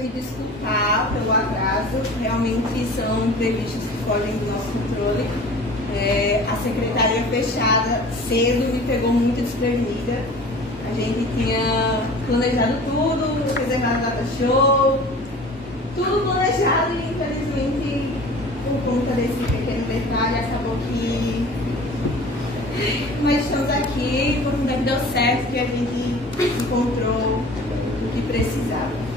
de desculpar pelo atraso, realmente são imprevistos que fogem do nosso controle. A secretaria fechada cedo me pegou muito desprevenida. A gente tinha planejado tudo, reservado data show, tudo planejado e infelizmente por conta desse pequeno detalhe acabou que... Mas estamos aqui, a oportunidade deu certo, que a gente encontrou o que precisava.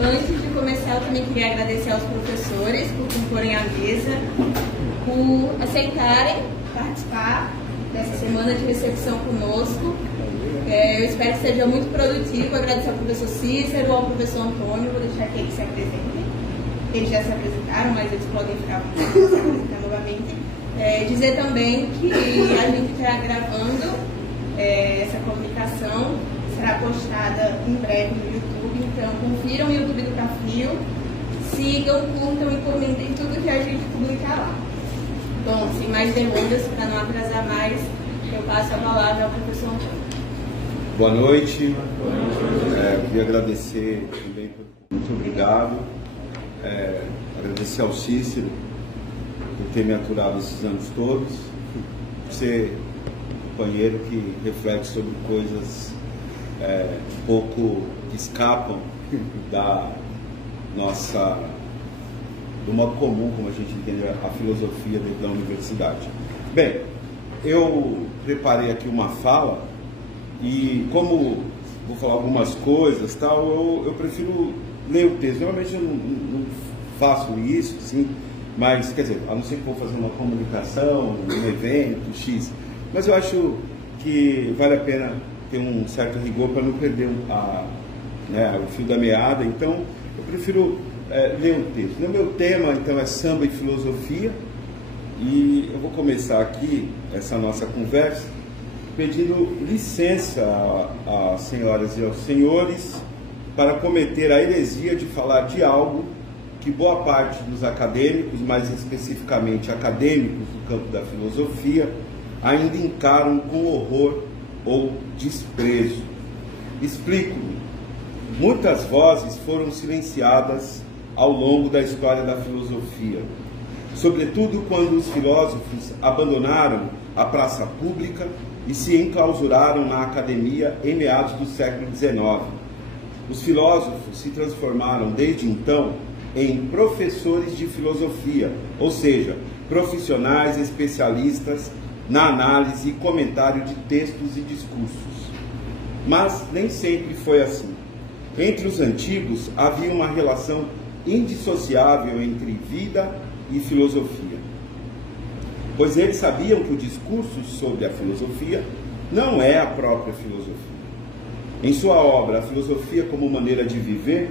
Antes de começar, eu também queria agradecer aos professores por comporem a mesa, por aceitarem participar dessa semana de recepção conosco. Eu espero que seja muito produtivo. Agradecer ao professor Cícero, ao professor Antônio, vou deixar aqui que se apresentem. Eles já se apresentaram, mas eles podem ficar se apresentar novamente. Dizer também que a gente está gravando essa comunicação, será postada em breve no YouTube, então confiram o YouTube do Cafrio, sigam, curtam e comentem tudo que a gente publicar lá. Bom, sem mais delongas, para não atrasar mais, eu passo a palavra ao professor Antônio. Boa noite. Queria agradecer também, muito obrigado. Agradecer ao Cícero por ter me aturado esses anos todos, por ser um companheiro que reflete sobre coisas um pouco que escapam da nossa, do modo comum, como a gente entende a filosofia dentro da universidade. Bem, eu preparei aqui uma fala e como vou falar algumas coisas, tal, eu prefiro ler o texto. Normalmente eu não faço isso, sim, mas, quer dizer, a não ser que vou fazer uma comunicação, um evento, X, mas eu acho que vale a pena ter um certo rigor para não perder o fio da meada, então eu prefiro ler o texto. O meu tema, então, é samba e filosofia, e eu vou começar aqui essa nossa conversa pedindo licença às senhoras e aos senhores para cometer a heresia de falar de algo que boa parte dos acadêmicos, mais especificamente acadêmicos do campo da filosofia, ainda encaram com horror ou desprezo. Explico-me. Muitas vozes foram silenciadas ao longo da história da filosofia, sobretudo quando os filósofos abandonaram a praça pública e se enclausuraram na academia em meados do século XIX. Os filósofos se transformaram desde então em professores de filosofia, ou seja, profissionais especialistas na análise e comentário de textos e discursos. Mas nem sempre foi assim. Entre os antigos havia uma relação indissociável entre vida e filosofia, pois eles sabiam que o discurso sobre a filosofia não é a própria filosofia. Em sua obra, A Filosofia como Maneira de Viver,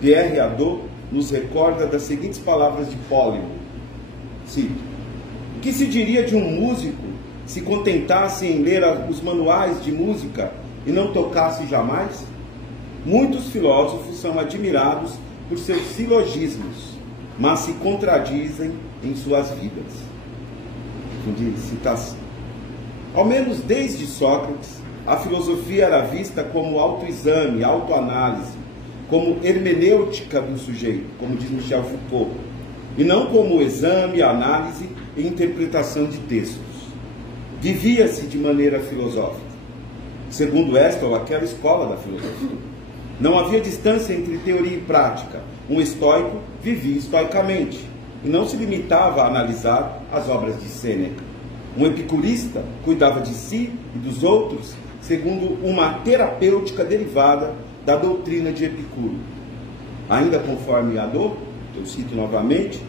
Pierre Hadot nos recorda das seguintes palavras de Polimo. Cito: o que se diria de um músico se contentasse em ler os manuais de música e não tocasse jamais? Muitos filósofos são admirados por seus silogismos, mas se contradizem em suas vidas. Fim de citação. Ao menos desde Sócrates, a filosofia era vista como autoexame, autoanálise, como hermenêutica do sujeito, como diz Michel Foucault, e não como exame, análise e interpretação de textos. Vivia-se de maneira filosófica, segundo esta ou aquela escola da filosofia. Não havia distância entre teoria e prática. Um estoico vivia estoicamente e não se limitava a analisar as obras de Sêneca. Um epicurista cuidava de si e dos outros segundo uma terapêutica derivada da doutrina de Epicuro. Ainda conforme Hadot, eu cito novamente,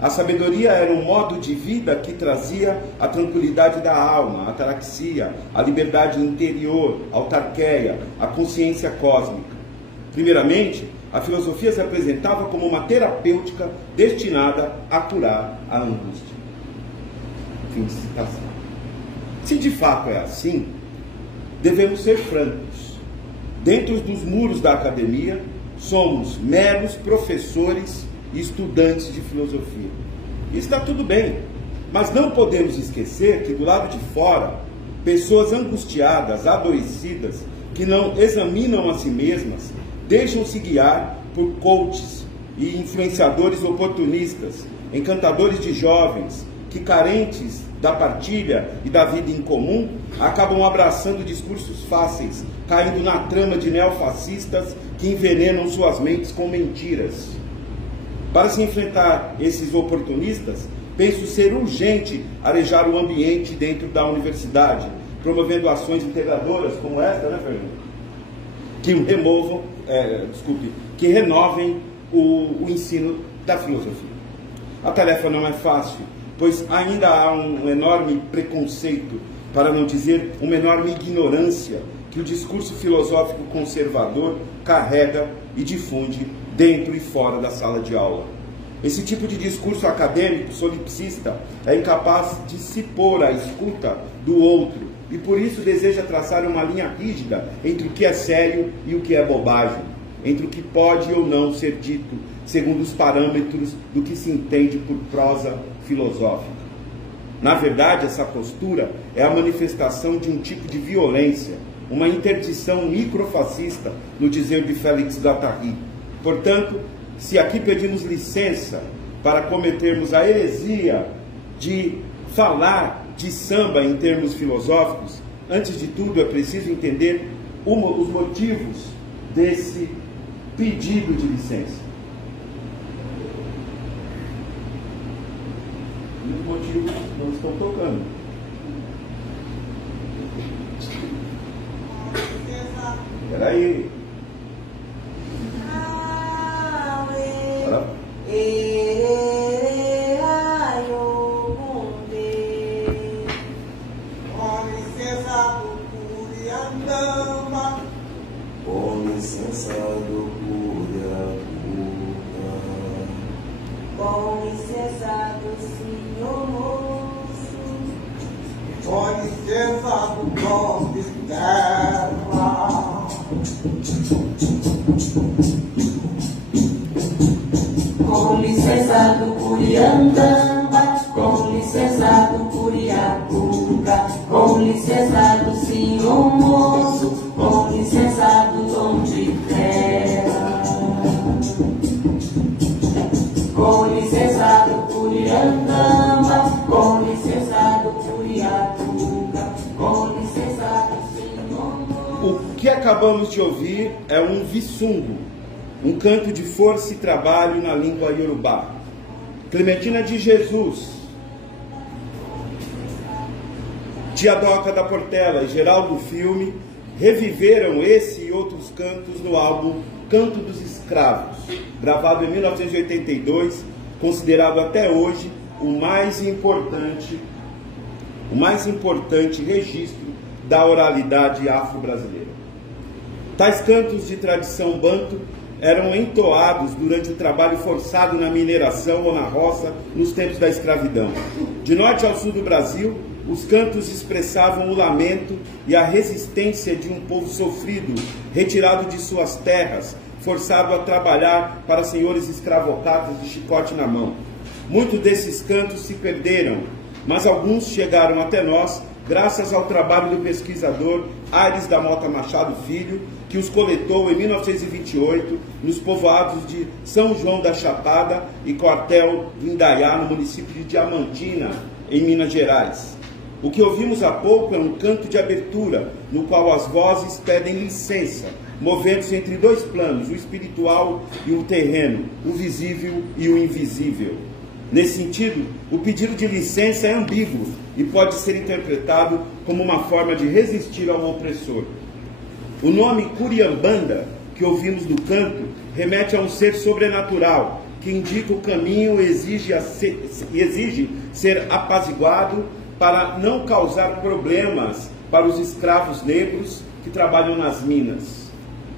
a sabedoria era um modo de vida que trazia a tranquilidade da alma, a ataraxia, a liberdade interior, a autarqueia, a consciência cósmica. Primeiramente, a filosofia se apresentava como uma terapêutica destinada a curar a angústia. Fim de citação. Se de fato é assim, devemos ser francos. Dentro dos muros da academia, somos meros professores e estudantes de filosofia. E está tudo bem, mas não podemos esquecer que do lado de fora, pessoas angustiadas, adoecidas, que não examinam a si mesmas, deixam-se guiar por coaches e influenciadores oportunistas, encantadores de jovens, que carentes da partilha e da vida em comum, acabam abraçando discursos fáceis, caindo na trama de neofascistas que envenenam suas mentes com mentiras. Para se enfrentar esses oportunistas, penso ser urgente arejar o ambiente dentro da universidade, promovendo ações integradoras como esta, né, Fernando? Que renovem o ensino da filosofia. A tarefa não é fácil, pois ainda há um enorme preconceito, para não dizer uma enorme ignorância, que o discurso filosófico conservador carrega e difunde dentro e fora da sala de aula. Esse tipo de discurso acadêmico, solipsista, é incapaz de se pôr à escuta do outro e por isso deseja traçar uma linha rígida entre o que é sério e o que é bobagem, entre o que pode ou não ser dito, segundo os parâmetros do que se entende por prosa filosófica. Na verdade, essa postura é a manifestação de um tipo de violência, uma interdição microfascista, no dizer de Félix Guattari. Portanto, se aqui pedimos licença para cometermos a heresia de falar de samba em termos filosóficos, antes de tudo é preciso entender os motivos desse pedido de licença. E os motivos não estão tocando. Espera aí. Com licença do com licença do senhor moço, com licença do nosso terra, com licença do Curiandamba, com licença do Curiacuca, com licença do senhor moço, com licença do dom de terra, com licença do Curiandamba, com licença do Curiacuca, com licença do senhor moço. O que acabamos de ouvir é um visungo, um canto de força e trabalho na língua iorubá. Clementina de Jesus, Tia Doca da Portela e Geraldo Filme reviveram esse e outros cantos no álbum Canto dos Escravos, gravado em 1982, considerado até hoje o mais importante registro da oralidade afro-brasileira. Tais cantos de tradição banto eram entoados durante o trabalho forçado na mineração ou na roça nos tempos da escravidão. De norte ao sul do Brasil, os cantos expressavam o lamento e a resistência de um povo sofrido, retirado de suas terras, forçado a trabalhar para senhores escravocados de chicote na mão. Muitos desses cantos se perderam, mas alguns chegaram até nós graças ao trabalho do pesquisador Aires da Mota Machado Filho, que os coletou em 1928 nos povoados de São João da Chapada e Quartel Indaiá, no município de Diamantina, em Minas Gerais. O que ouvimos há pouco é um canto de abertura, no qual as vozes pedem licença, movendo-se entre dois planos, o espiritual e o terreno, o visível e o invisível. Nesse sentido, o pedido de licença é ambíguo e pode ser interpretado como uma forma de resistir ao opressor. O nome Curiambanda, que ouvimos no canto, remete a um ser sobrenatural, que indica o caminho e exige ser apaziguado para não causar problemas para os escravos negros que trabalham nas minas.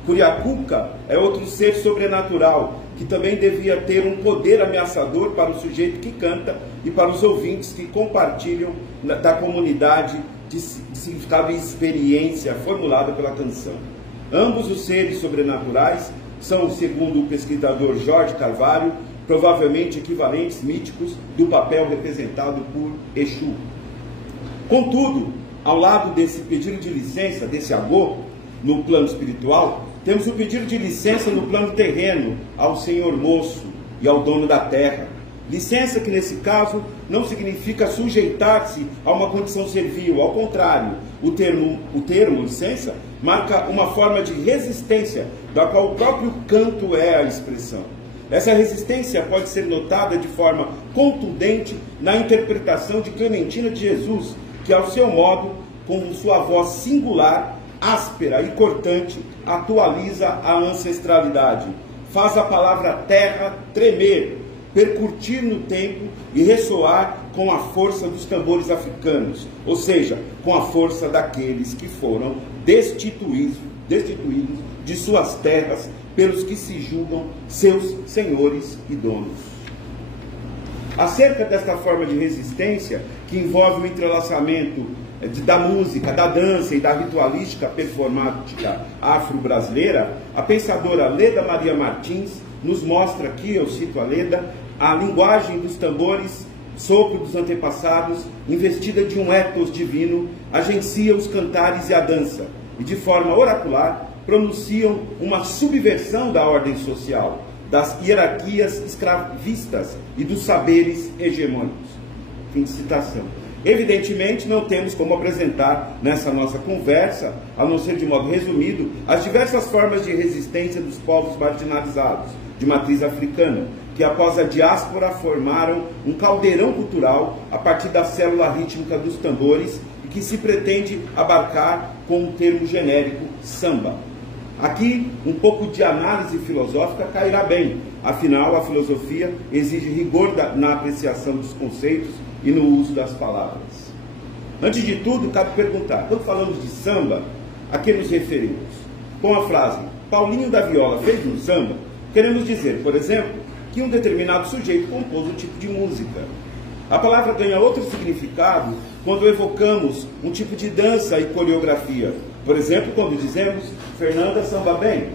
Curiacuca é outro ser sobrenatural, que também devia ter um poder ameaçador para o sujeito que canta e para os ouvintes que compartilham da comunidade de significado e experiência formulada pela canção. Ambos os seres sobrenaturais são, segundo o pesquisador Jorge Carvalho, provavelmente equivalentes míticos do papel representado por Exu. Contudo, ao lado desse pedido de licença, desse agô, no plano espiritual, Temos o pedido de licença no plano terreno ao senhor moço e ao dono da terra. Licença que, nesse caso, não significa sujeitar-se a uma condição servil. Ao contrário, o termo licença marca uma forma de resistência, da qual o próprio canto é a expressão. Essa resistência pode ser notada de forma contundente na interpretação de Clementina de Jesus, que, ao seu modo, com sua voz singular, áspera e cortante, atualiza a ancestralidade. Faz a palavra terra tremer, percutir no tempo e ressoar com a força dos tambores africanos, ou seja, com a força daqueles que foram destituídos de suas terras pelos que se julgam seus senhores e donos. Acerca desta forma de resistência, que envolve o entrelaçamento da música, da dança e da ritualística performática afro-brasileira, a pensadora Leda Maria Martins nos mostra aqui, eu cito a Leda, a linguagem dos tambores, sopro dos antepassados, investida de um ethos divino, agencia os cantares e a dança, e de forma oracular pronunciam uma subversão da ordem social, das hierarquias escravistas e dos saberes hegemônicos. Fim de citação. Evidentemente, não temos como apresentar nessa nossa conversa, a não ser de modo resumido, as diversas formas de resistência dos povos marginalizados, de matriz africana, que após a diáspora formaram um caldeirão cultural a partir da célula rítmica dos tambores e que se pretende abarcar com o termo genérico samba. Aqui, um pouco de análise filosófica cairá bem, afinal, a filosofia exige rigor na apreciação dos conceitos e no uso das palavras. Antes de tudo, cabe perguntar, quando falamos de samba, a que nos referimos? Com a frase, Paulinho da Viola fez um samba, queremos dizer, por exemplo, que um determinado sujeito compôs um tipo de música. A palavra ganha outro significado quando evocamos um tipo de dança e coreografia. Por exemplo, quando dizemos, Fernanda samba bem.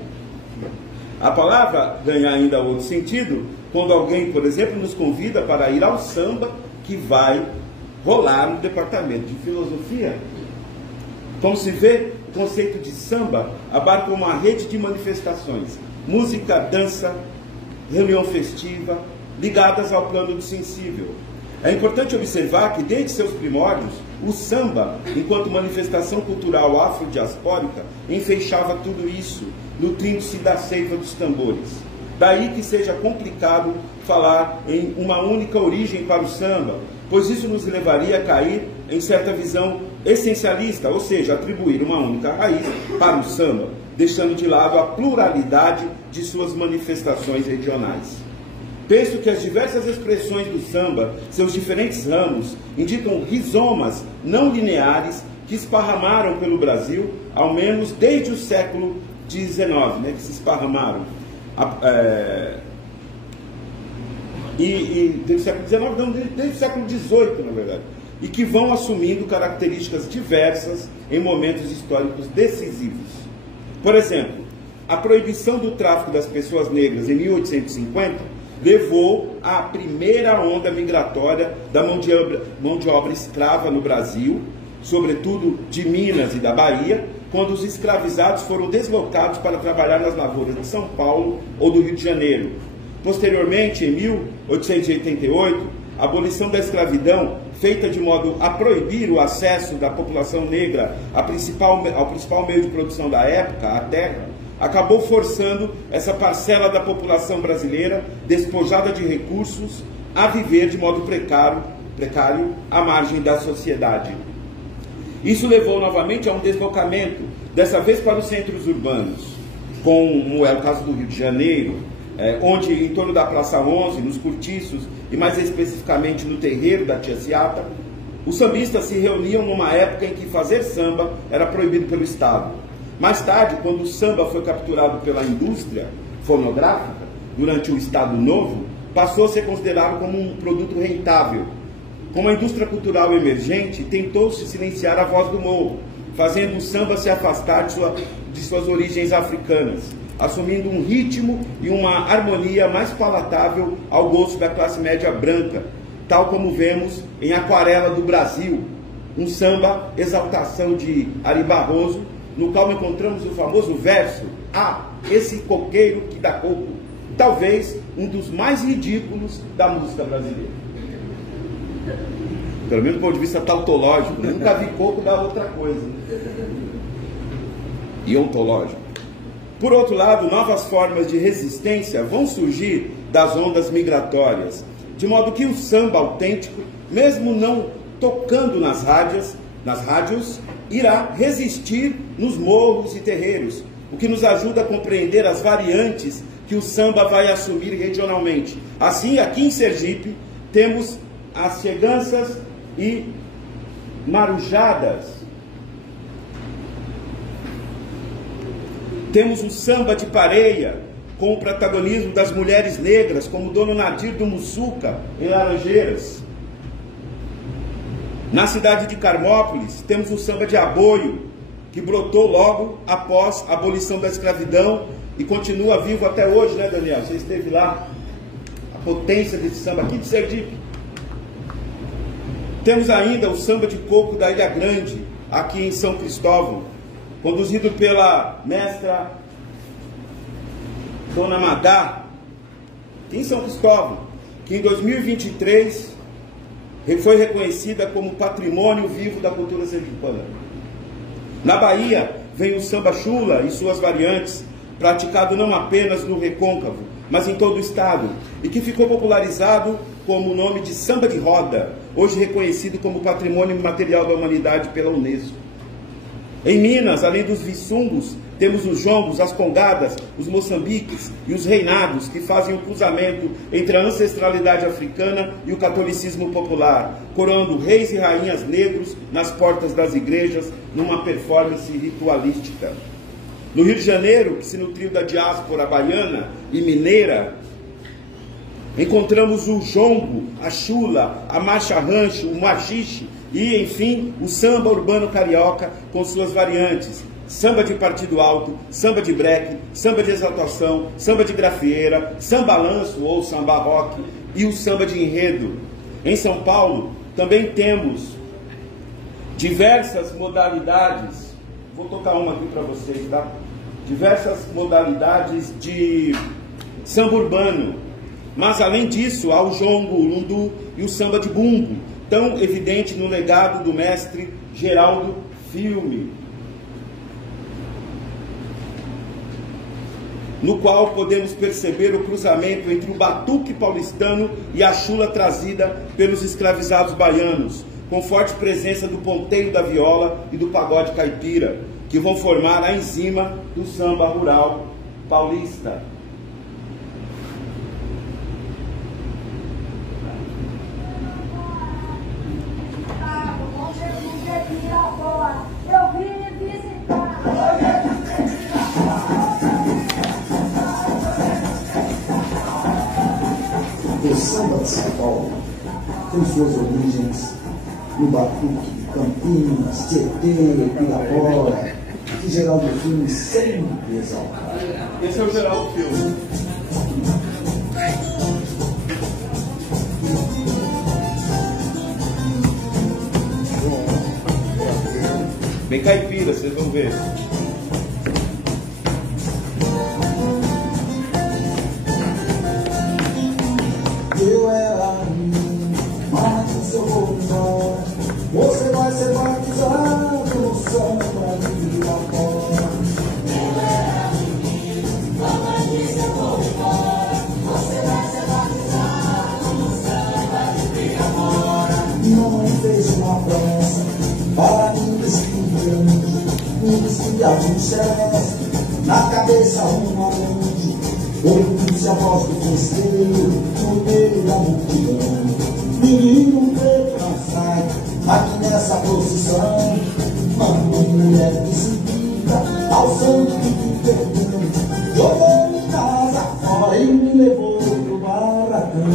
A palavra ganha ainda outro sentido quando alguém, por exemplo, nos convida para ir ao samba que vai rolar no departamento de filosofia. Como se vê, o conceito de samba abarca uma rede de manifestações, música, dança, reunião festiva, ligadas ao plano do sensível. É importante observar que, desde seus primórdios, o samba, enquanto manifestação cultural afrodiaspórica, enfeixava tudo isso, nutrindo-se da seiva dos tambores. Daí que seja complicado falar em uma única origem para o samba, pois isso nos levaria a cair em certa visão essencialista, ou seja, atribuir uma única raiz para o samba, deixando de lado a pluralidade de suas manifestações regionais. Penso que as diversas expressões do samba, seus diferentes ramos, indicam rizomas não lineares que esparramaram pelo Brasil, ao menos desde o século XIX, que se esparramaram. Desde o século XIX, não, desde o século XVIII, na verdade, e que vão assumindo características diversas em momentos históricos decisivos. Por exemplo, a proibição do tráfico das pessoas negras em 1850 levou à primeira onda migratória da mão de obra escrava no Brasil, sobretudo de Minas e da Bahia, quando os escravizados foram deslocados para trabalhar nas lavouras de São Paulo ou do Rio de Janeiro. Posteriormente, em 1888, a abolição da escravidão, feita de modo a proibir o acesso da população negra ao principal meio de produção da época, a terra, acabou forçando essa parcela da população brasileira, despojada de recursos, a viver de modo precário à margem da sociedade. Isso levou novamente a um deslocamento, dessa vez para os centros urbanos, como é o caso do Rio de Janeiro, onde em torno da Praça 11, nos cortiços e mais especificamente no terreiro da Tia Ciata, os sambistas se reuniam numa época em que fazer samba era proibido pelo Estado. Mais tarde, quando o samba foi capturado pela indústria fonográfica, durante o Estado Novo, passou a ser considerado como um produto rentável. Como a indústria cultural emergente, tentou-se silenciar a voz do morro, fazendo o samba se afastar de suas origens africanas, assumindo um ritmo e uma harmonia mais palatável ao gosto da classe média branca, tal como vemos em Aquarela do Brasil, um samba exaltação de Ari Barroso, no qual encontramos o famoso verso esse coqueiro que dá coco, talvez um dos mais ridículos da música brasileira. Pelo menos do ponto de vista tautológico, nunca vi coco dar outra coisa. E ontológico. Por outro lado, novas formas de resistência vão surgir das ondas migratórias, de modo que o samba autêntico, mesmo não tocando nas rádios, irá resistir nos morros e terreiros, o que nos ajuda a compreender as variantes que o samba vai assumir regionalmente. Assim, aqui em Sergipe, temos as cheganças e marujadas. Temos o samba de pareia, com o protagonismo das mulheres negras, como Dona Nadir do Mussuca, em Laranjeiras. Na cidade de Carmópolis, temos o samba de aboio, que brotou logo após a abolição da escravidão e continua vivo até hoje, né, Daniel? Você esteve lá, a potência desse samba aqui de Sergipe. Temos ainda o samba de coco da Ilha Grande, aqui em São Cristóvão, conduzido pela mestra Dona Madá, em São Cristóvão, que em 2023 foi reconhecida como patrimônio vivo da cultura sergipana. Na Bahia, vem o samba chula e suas variantes, praticado não apenas no Recôncavo, mas em todo o estado, e que ficou popularizado como o nome de samba de roda, hoje reconhecido como patrimônio material da humanidade pela Unesco. Em Minas, além dos viçungos, temos os jongos, as congadas, os moçambiques e os reinados, que fazem o cruzamento entre a ancestralidade africana e o catolicismo popular, coroando reis e rainhas negros nas portas das igrejas, numa performance ritualística. No Rio de Janeiro, que se nutriu da diáspora baiana e mineira, encontramos o jongo, a chula, a marcha rancho, o machixe e, enfim, o samba urbano carioca com suas variantes. Samba de partido alto, samba de breque, samba de exaltação, samba de grafieira, samba lanço ou samba rock e o samba de enredo. Em São Paulo também temos diversas modalidades, vou tocar uma aqui para vocês, tá? Diversas modalidades de samba urbano, mas além disso há o jongo, o lundu e o samba de bumbo, tão evidente no legado do mestre Geraldo Filme, no qual podemos perceber o cruzamento entre o batuque paulistano e a chula trazida pelos escravizados baianos, com forte presença do ponteio da viola e do pagode caipira, que vão formar a enzima do samba rural paulista. O samba de São Paulo tem suas origens no batuque de Campinas, Tietê, Pirapora, que Geraldo Filme sempre exaltava. Esse é o Geraldo Filme. Bem caipira, vocês vão ver. Eu era mas o seu embora. Você vai ser batizado no samba de Pirapora. Eu era menino, mamãe disse eu vou embora. Você vai ser batizado no samba de Pirapora. Mamãe fez uma promessa para mim desfilando, um desfilhado de celeste, na cabeça uma grande. Ouviu-se a voz do festeiro no meio da multidão. Menino preto não sai aqui nessa procissão. Mano, mulher decidida ao santo de perdão. Jogou em casa fora e me levou pro barracão.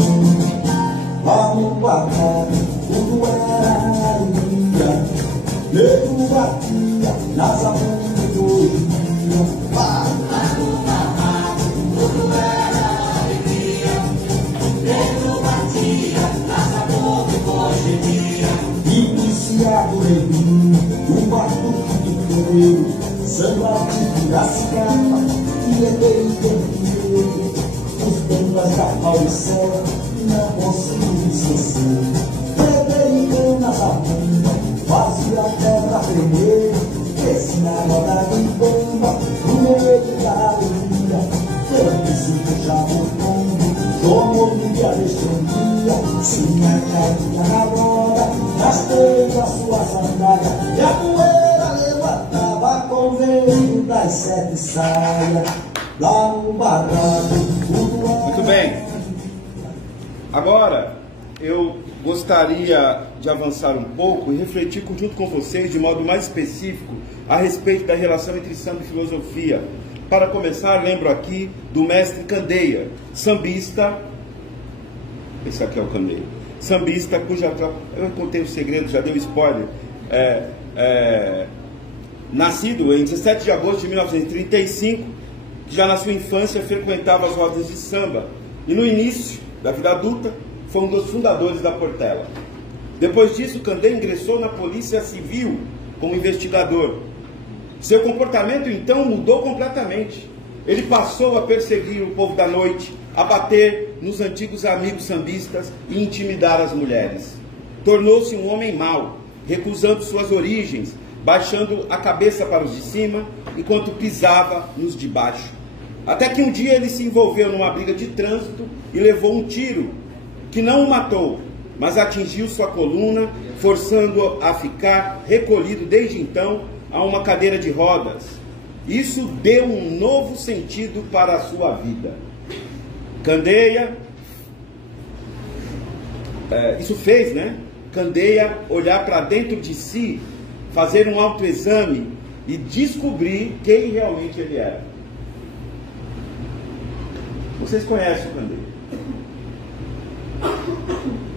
Lá no barraco tudo era alegria. Nego batia nas abundas do dia. Lá no barraco tudo era alegria. Nego batia nas abundas do dia. Iniciado em mim, um batuque de fevereiro, samba de Piracicaba, levei o tempo, os temas da maldição, não consigo esquecer. Levei canas a bunda, fazia a terra tremer, esse na roda de bomba, no meio da alegria, eu disse que já vou fundo, como de Alexandria, tinha caído na roda, gastei a sua sandália, e a poeira levantava com o vento das 7 saias, lá no barraco. Muito bem. Agora, eu gostaria de avançar um pouco e refletir junto com vocês, de modo mais específico, a respeito da relação entre samba e filosofia. Para começar, lembro aqui do mestre Candeia, sambista, esse aqui é o Candeia, sambista cuja... Eu contei o segredo, já dei um spoiler. Nascido em 17 de agosto de 1935, que já na sua infância frequentava as rodas de samba e no início da vida adulta foi um dos fundadores da Portela. Depois disso, Candeia ingressou na Polícia Civil como investigador. Seu comportamento então mudou completamente. Ele passou a perseguir o povo da noite, a bater nos antigos amigos sambistas e intimidar as mulheres. Tornou-se um homem mau, recusando suas origens, baixando a cabeça para os de cima, enquanto pisava nos de baixo. Até que um dia ele se envolveu numa briga de trânsito e levou um tiro, que não o matou, mas atingiu sua coluna, forçando-o a ficar recolhido desde então a uma cadeira de rodas. Isso deu um novo sentido para a sua vida. Candeia, isso fez, Candeia olhar para dentro de si, fazer um autoexame e descobrir quem realmente ele era. Vocês conhecem o Candeia?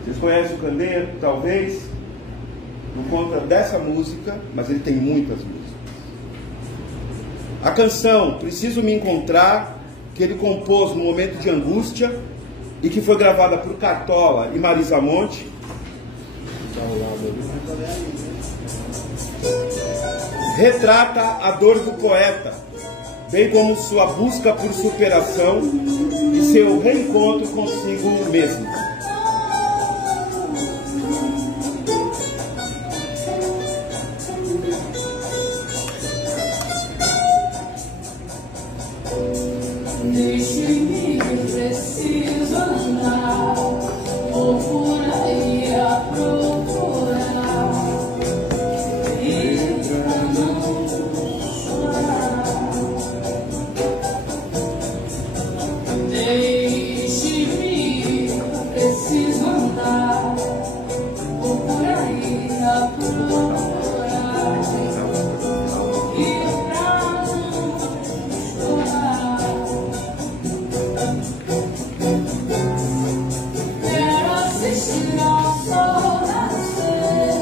Vocês conhecem o Candeia, talvez, por conta dessa música, mas ele tem muitas músicas. A canção Preciso Me Encontrar, que ele compôs no momento de angústia e que foi gravada por Cartola e Marisa Monte, retrata a dor do poeta, bem como sua busca por superação e seu reencontro consigo mesmo. Deixe-me, preciso andar, vou por aí a procurar, e pra não chorar. Deixe-me, preciso andar, vou por aí a procurar, e pra não chorar. Quero assistir ao sol nascer,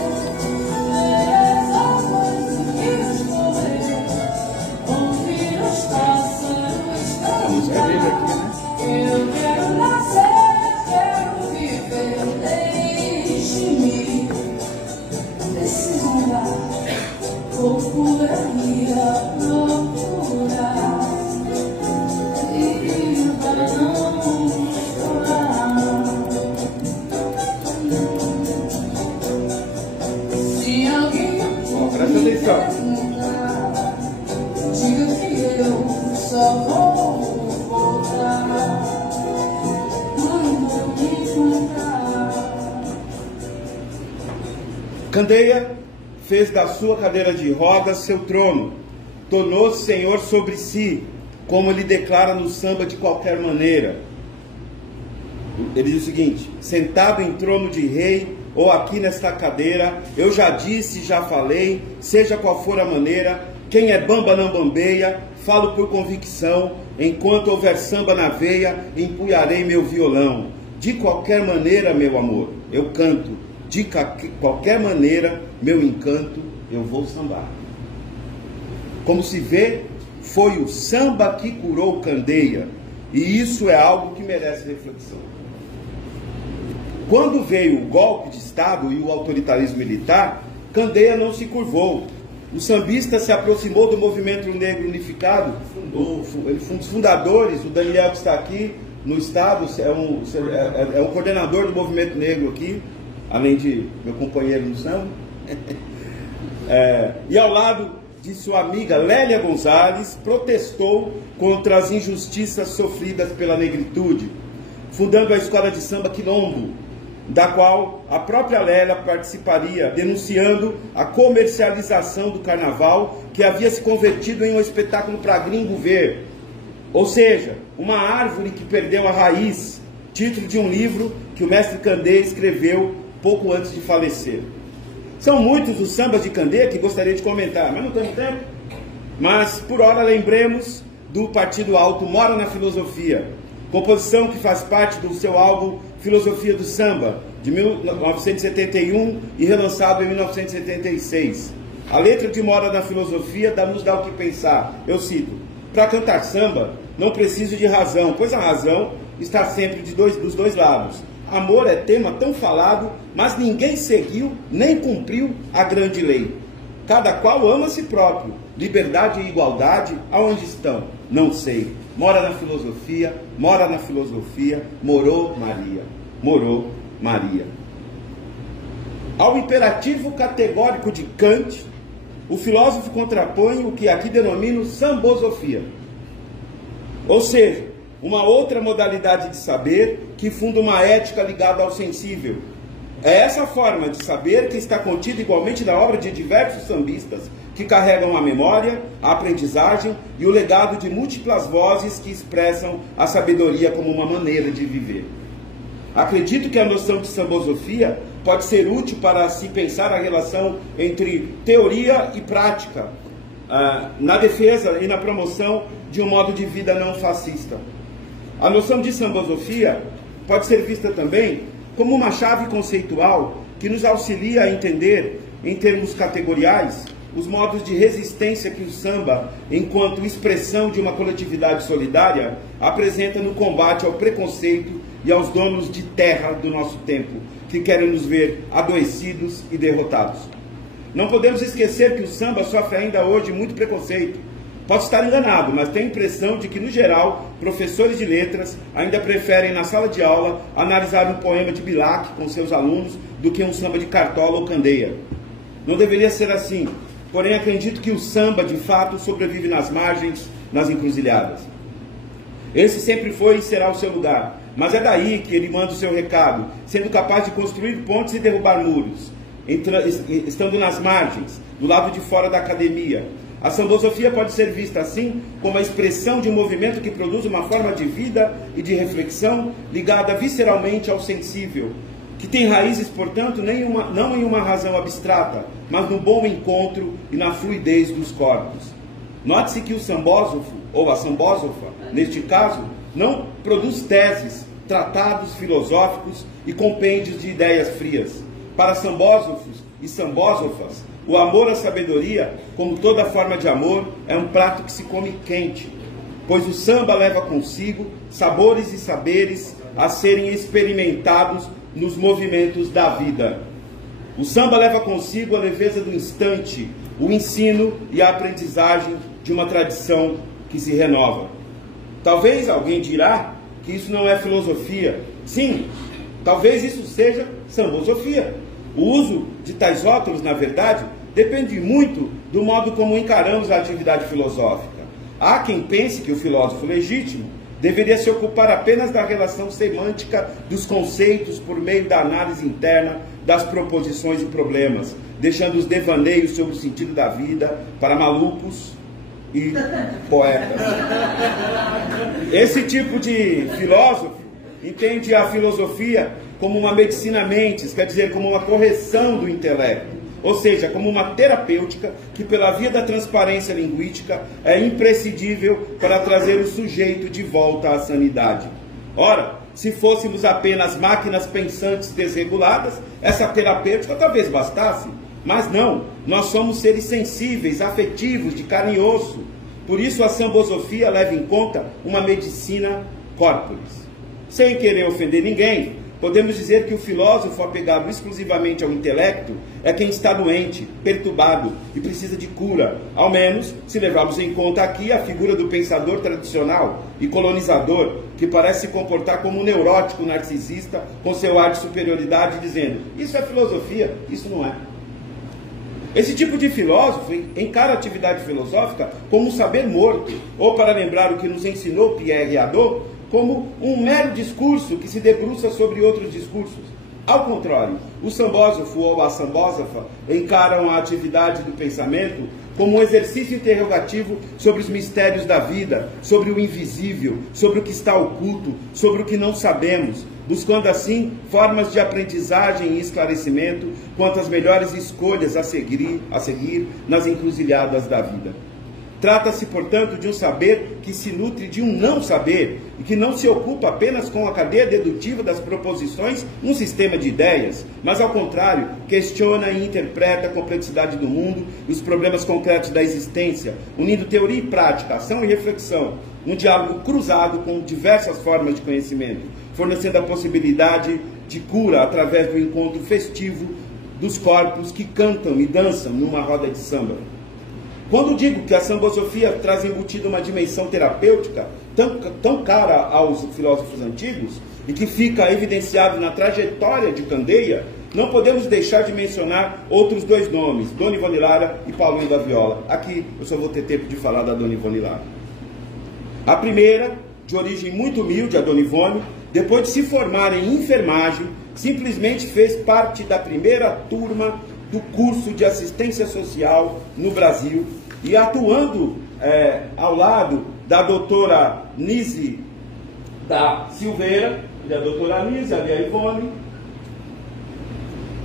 ver as águas escorrer, ouvir os pássaros cantar. Eu quero nascer, quero viver, deixe-me, preciso andar, vou por aí a procurar, e pra não chorar. Se alguém presta atenção. perguntar, diga que eu só vou voltar quando me encontrar. Candeia fez da sua cadeira de rodas seu trono, tornou-se senhor sobre si, como ele declara no samba De Qualquer Maneira. Ele diz o seguinte: sentado em trono de rei, ou aqui nesta cadeira, eu já disse, já falei, seja qual for a maneira, quem é bamba não bambeia, falo por convicção, enquanto houver samba na veia, empunharei meu violão. De qualquer maneira, meu amor, eu canto, de qualquer maneira, meu encanto, eu vou sambar. Como se vê, foi o samba que curou Candeia, e isso é algo que merece reflexão. Quando veio o golpe de Estado e o autoritarismo militar, Candeia não se curvou. o sambista se aproximou do movimento negro unificado. Ele foi um dos fundadores, o Daniel que está aqui no estado, é um coordenador do movimento negro aqui, além de meu companheiro no samba. E ao lado de sua amiga Lélia Gonzalez, protestou contra as injustiças sofridas pela negritude, fundando a escola de samba Quilombo, da qual a própria Lélia participaria, denunciando a comercialização do carnaval, que havia se convertido em um espetáculo para gringo ver. Ou seja, uma árvore que perdeu a raiz, título de um livro que o mestre Candé escreveu pouco antes de falecer. São muitos os sambas de Candé que gostaria de comentar, mas não temos tempo. Mas, por hora, lembremos do Partido Alto Mora na Filosofia, composição que faz parte do seu álbum Filosofia do Samba, de 1971 e relançado em 1976. A letra de Mora na Filosofia nos dá o que pensar. Eu cito: para cantar samba, não preciso de razão, pois a razão está sempre dos dois lados. Amor é tema tão falado, mas ninguém seguiu nem cumpriu a grande lei. Cada qual ama a si próprio. Liberdade e igualdade, aonde estão? Não sei. Mora na filosofia, morou Maria. Morou Maria. Ao imperativo categórico de Kant, o filósofo contrapõe o que aqui denomino sambosofia. Ou seja, uma outra modalidade de saber que funda uma ética ligada ao sensível. É essa forma de saber que está contida igualmente na obra de diversos sambistas que carregam a memória, a aprendizagem e o legado de múltiplas vozes que expressam a sabedoria como uma maneira de viver. Acredito que a noção de sambosofia pode ser útil para se pensar a relação entre teoria e prática, na defesa e na promoção de um modo de vida não fascista. A noção de sambosofia pode ser vista também como uma chave conceitual que nos auxilia a entender, em termos categoriais, os modos de resistência que o samba, enquanto expressão de uma coletividade solidária, apresenta no combate ao preconceito e aos donos de terra do nosso tempo, que querem nos ver adoecidos e derrotados. Não podemos esquecer que o samba sofre ainda hoje muito preconceito. Posso estar enganado, mas tenho a impressão de que, no geral, professores de letras ainda preferem, na sala de aula, analisar um poema de Bilac com seus alunos do que um samba de Cartola ou Candeia. Não deveria ser assim, porém acredito que o samba, de fato, sobrevive nas margens, nas encruzilhadas. Esse sempre foi e será o seu lugar, mas é daí que ele manda o seu recado, sendo capaz de construir pontes e derrubar muros, estando nas margens, do lado de fora da academia. A sambosofia pode ser vista assim como a expressão de um movimento que produz uma forma de vida e de reflexão ligada visceralmente ao sensível, que tem raízes, portanto, não em uma razão abstrata, mas no bom encontro e na fluidez dos corpos. Note-se que o sambósofo, ou a sambósofa, neste caso, não produz teses, tratados filosóficos e compêndios de ideias frias. Para sambósofos e sambósofas, o amor à sabedoria, como toda forma de amor, é um prato que se come quente, pois o samba leva consigo sabores e saberes a serem experimentados nos movimentos da vida. O samba leva consigo a leveza do instante, o ensino e a aprendizagem de uma tradição que se renova. Talvez alguém dirá que isso não é filosofia. Sim, talvez isso seja sambosofia. O uso de tais rótulos, na verdade, depende muito do modo como encaramos a atividade filosófica. Há quem pense que o filósofo legítimo deveria se ocupar apenas da relação semântica dos conceitos por meio da análise interna das proposições e problemas, deixando os devaneios sobre o sentido da vida para malucos e poetas. Esse tipo de filósofo entende a filosofia como uma medicina mentes, quer dizer, como uma correção do intelecto, ou seja, como uma terapêutica que, pela via da transparência linguística, é imprescindível para trazer o sujeito de volta à sanidade. Ora, se fôssemos apenas máquinas pensantes desreguladas, essa terapêutica talvez bastasse, mas não, nós somos seres sensíveis, afetivos, de carne e osso. Por isso a sambosofia leva em conta uma medicina corporis. Sem querer ofender ninguém, podemos dizer que o filósofo apegado exclusivamente ao intelecto é quem está doente, perturbado e precisa de cura, ao menos se levarmos em conta aqui a figura do pensador tradicional e colonizador, que parece se comportar como um neurótico narcisista com seu ar de superioridade, dizendo: isso é filosofia, isso não é. Esse tipo de filósofo encara a atividade filosófica como um saber morto, ou, para lembrar o que nos ensinou Pierre Hadot, como um mero discurso que se debruça sobre outros discursos. Ao contrário, o sambósofo ou a sambósofa encaram a atividade do pensamento como um exercício interrogativo sobre os mistérios da vida, sobre o invisível, sobre o que está oculto, sobre o que não sabemos, buscando assim formas de aprendizagem e esclarecimento quanto às melhores escolhas a seguir nas encruzilhadas da vida. Trata-se, portanto, de um saber que se nutre de um não saber e que não se ocupa apenas com a cadeia dedutiva das proposições num sistema de ideias, mas, ao contrário, questiona e interpreta a complexidade do mundo e os problemas concretos da existência, unindo teoria e prática, ação e reflexão, um diálogo cruzado com diversas formas de conhecimento, fornecendo a possibilidade de cura através do encontro festivo dos corpos que cantam e dançam numa roda de samba. Quando digo que a sambosofia traz embutida uma dimensão terapêutica tão cara aos filósofos antigos e que fica evidenciado na trajetória de Candeia, não podemos deixar de mencionar outros dois nomes, Dona Ivone Lara e Paulinho da Viola. Aqui eu só vou ter tempo de falar da Dona Ivone Lara. A primeira, de origem muito humilde, a Dona Ivone, depois de se formar em enfermagem, simplesmente fez parte da primeira turma do curso de assistência social no Brasil e atuando ao lado da doutora Nise da Silveira e a doutora Nise, ali a Ivone,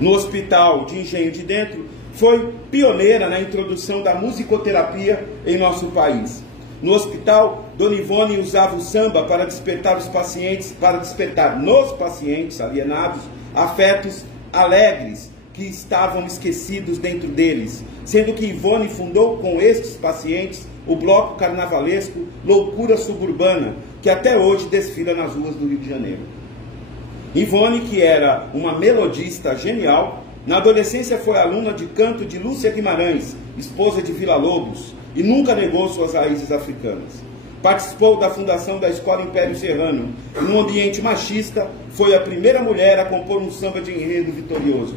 no Hospital de Engenho de Dentro, foi pioneira na introdução da musicoterapia em nosso país. No hospital, Dona Ivone usava o samba para despertar os pacientes, para despertar nos pacientes alienados afetos alegres que estavam esquecidos dentro deles, sendo que Ivone fundou com estes pacientes o bloco carnavalesco Loucura Suburbana, que até hoje desfila nas ruas do Rio de Janeiro. Ivone, que era uma melodista genial, na adolescência foi aluna de canto de Lúcia Guimarães, esposa de Villa-Lobos, e nunca negou suas raízes africanas. Participou da fundação da Escola Império Serrano, e num ambiente machista, foi a primeira mulher a compor um samba de enredo vitorioso.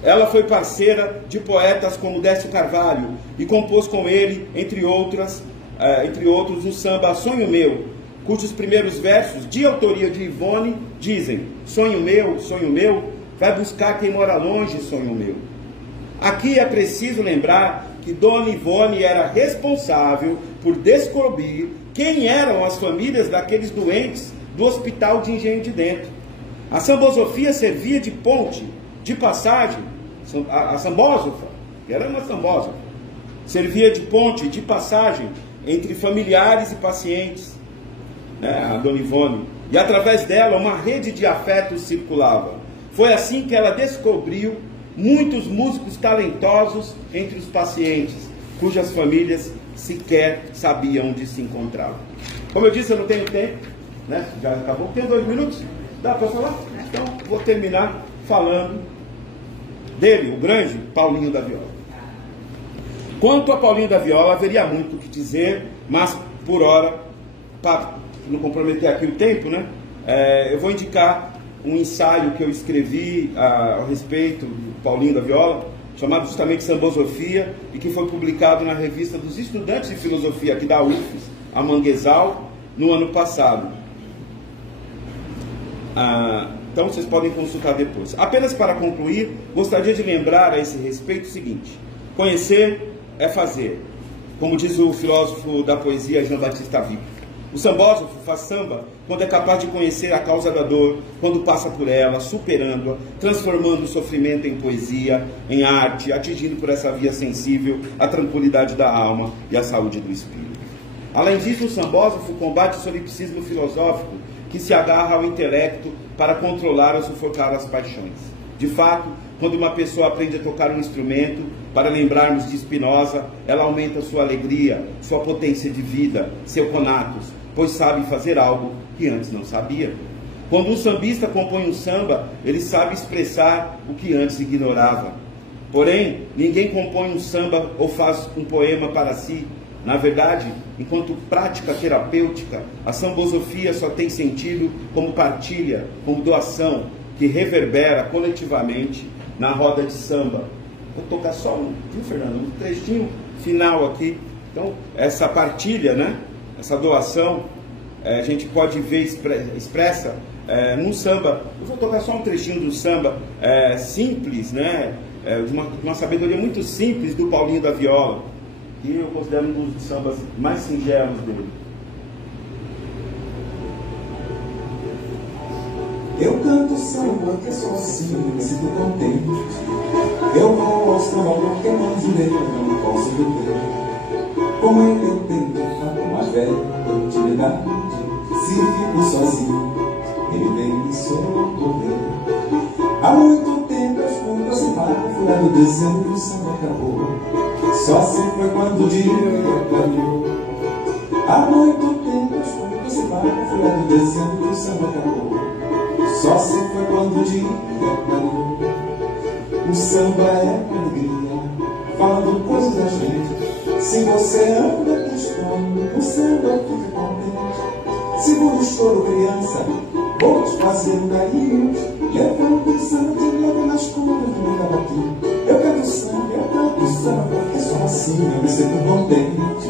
Ela foi parceira de poetas como Décio Carvalho e compôs com ele, entre outros, o samba Sonho Meu, cujos primeiros versos, de autoria de Ivone, dizem: sonho meu, vai buscar quem mora longe, sonho meu. Aqui é preciso lembrar que Dona Ivone era responsável por descobrir quem eram as famílias daqueles doentes do Hospital de Engenho de Dentro. A sambosofia servia de ponte, de passagem, a sambósofa, que era uma sambósofa, servia de ponte, de passagem entre familiares e pacientes, a Dona Ivone, e através dela uma rede de afetos circulava. Foi assim que ela descobriu muitos músicos talentosos entre os pacientes, cujas famílias sequer sabiam onde se encontravam. Como eu disse, eu não tenho tempo, né? Já acabou. Tem 2 minutos? Dá para falar? Então, vou terminar falando dele, o grande Paulinho da Viola. Quanto a Paulinho da Viola, haveria muito o que dizer, mas, por hora, para não comprometer aqui o tempo, né? Eu vou indicar um ensaio que eu escrevi a respeito do Paulinho da Viola, chamado justamente Sambosofia, e que foi publicado na revista dos estudantes de filosofia aqui da UFES, a Manguezal, no ano passado. Então vocês podem consultar depois. Apenas para concluir, gostaria de lembrar a esse respeito o seguinte: conhecer é fazer, como diz o filósofo da poesia Jean-Baptiste Vico. O sambósofo faz samba quando é capaz de conhecer a causa da dor, quando passa por ela, superando-a, transformando o sofrimento em poesia, em arte, atingindo por essa via sensível a tranquilidade da alma e a saúde do espírito. Além disso, o sambósofo combate o solipsismo filosófico que se agarra ao intelecto para controlar ou sufocar as paixões. De fato, quando uma pessoa aprende a tocar um instrumento, para lembrarmos de Spinoza, ela aumenta sua alegria, sua potência de vida, seu conatos, pois sabe fazer algo que antes não sabia. Quando um sambista compõe um samba, ele sabe expressar o que antes ignorava. Porém, ninguém compõe um samba ou faz um poema para si. Na verdade, enquanto prática terapêutica, a sambosofia só tem sentido como partilha, como doação, que reverbera coletivamente na roda de samba. Vou tocar só viu, Fernando, um trechinho final aqui. Então, essa partilha, né? Essa doação, a gente pode ver expressa num samba. Eu vou tocar só um trechinho do samba simples, né? De uma sabedoria muito simples do Paulinho da Viola, que eu considero um dos sambas mais singelos dele. Eu canto samba que sou assim, me sinto contente. Eu vou ao samba porque não jurei, não posso viver. Como eu tenho a mais velha da utilidade, se fico sozinho, ele vem me socorrer. Há muito tempo eu escuto esse barco furado dizendo que o samba acabou. Só se foi quando o dia clareou. Há muito tempo eu escuto esse barco furado dizendo que o samba acabou. Só se foi quando o dia clareou. O samba é alegria, falando coisas da gente. Se você anda tristonho, o samba fica contente. Segura o choro, criança, vou te fazer um carinho. Levando o samba, leva nas contas do meu cavaquinho. Eu canto samba, porque sou assim, eu me sinto contente.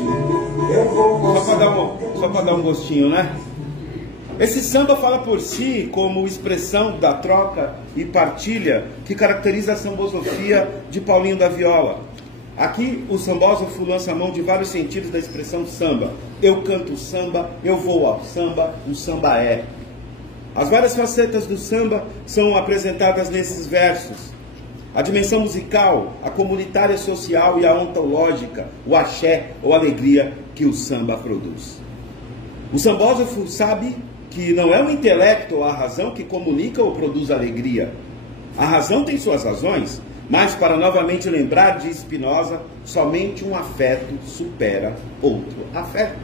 Eu vou Só para dar um gostinho, né? Esse samba fala por si como expressão da troca e partilha que caracteriza a sambosofia de Paulinho da Viola. Aqui o sambósofo lança a mão de vários sentidos da expressão samba. Eu canto samba, eu vou ao samba, o samba é. As várias facetas do samba são apresentadas nesses versos. A dimensão musical, a comunitária social e a ontológica, o axé ou alegria que o samba produz. O sambósofo sabe que não é o intelecto ou a razão que comunica ou produz alegria. A razão tem suas razões, mas para novamente lembrar de Spinoza, somente um afeto supera outro afeto.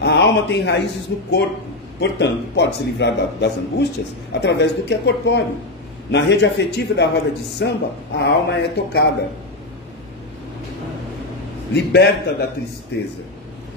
A alma tem raízes no corpo, portanto, pode se livrar das angústias através do que é corpóreo. Na rede afetiva da roda de samba, a alma é tocada, liberta da tristeza.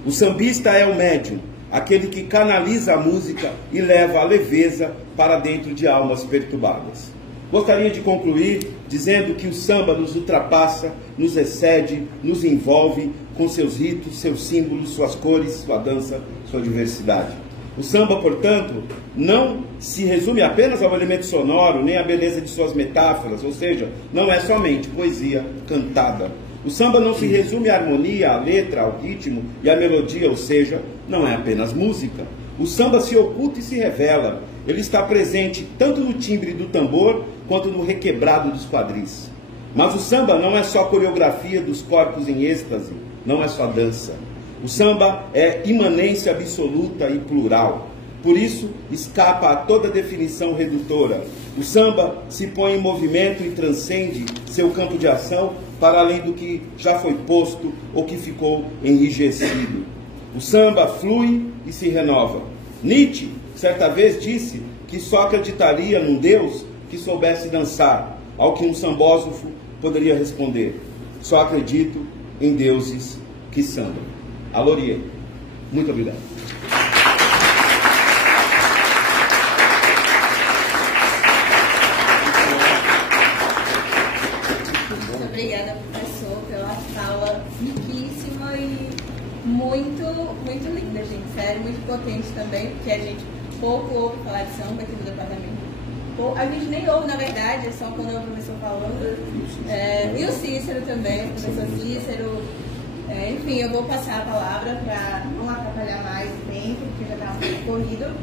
O sambista é o médium, aquele que canaliza a música e leva a leveza para dentro de almas perturbadas. Gostaria de concluir dizendo que o samba nos ultrapassa, nos excede, nos envolve com seus ritos, seus símbolos, suas cores, sua dança, sua diversidade. O samba, portanto, não se resume apenas ao elemento sonoro, nem à beleza de suas metáforas, ou seja, não é somente poesia cantada. O samba não se resume à harmonia, à letra, ao ritmo e à melodia, ou seja, não é apenas música. O samba se oculta e se revela. Ele está presente tanto no timbre do tambor quanto no requebrado dos quadris. Mas o samba não é só coreografia dos corpos em êxtase, não é só dança. O samba é imanência absoluta e plural. Por isso, escapa a toda definição redutora. O samba se põe em movimento e transcende seu campo de ação para além do que já foi posto ou que ficou enrijecido. O samba flui e se renova. Nietzsche, certa vez, disse que só acreditaria num Deus que soubesse dançar, ao que um sambósofo poderia responder: só acredito em deuses que sambam. Alorie. Muito obrigado. Muito obrigada, professor, pela fala riquíssima e muito linda, gente. Sério, muito potente também, porque a gente pouco ouve falar de samba aqui no departamento. A gente nem ouve, na verdade, é só quando é o professor falando. E o Cícero também, o professor Cícero. Enfim, eu vou passar a palavra para não atrapalhar mais o tempo, porque já está um pouco corrido.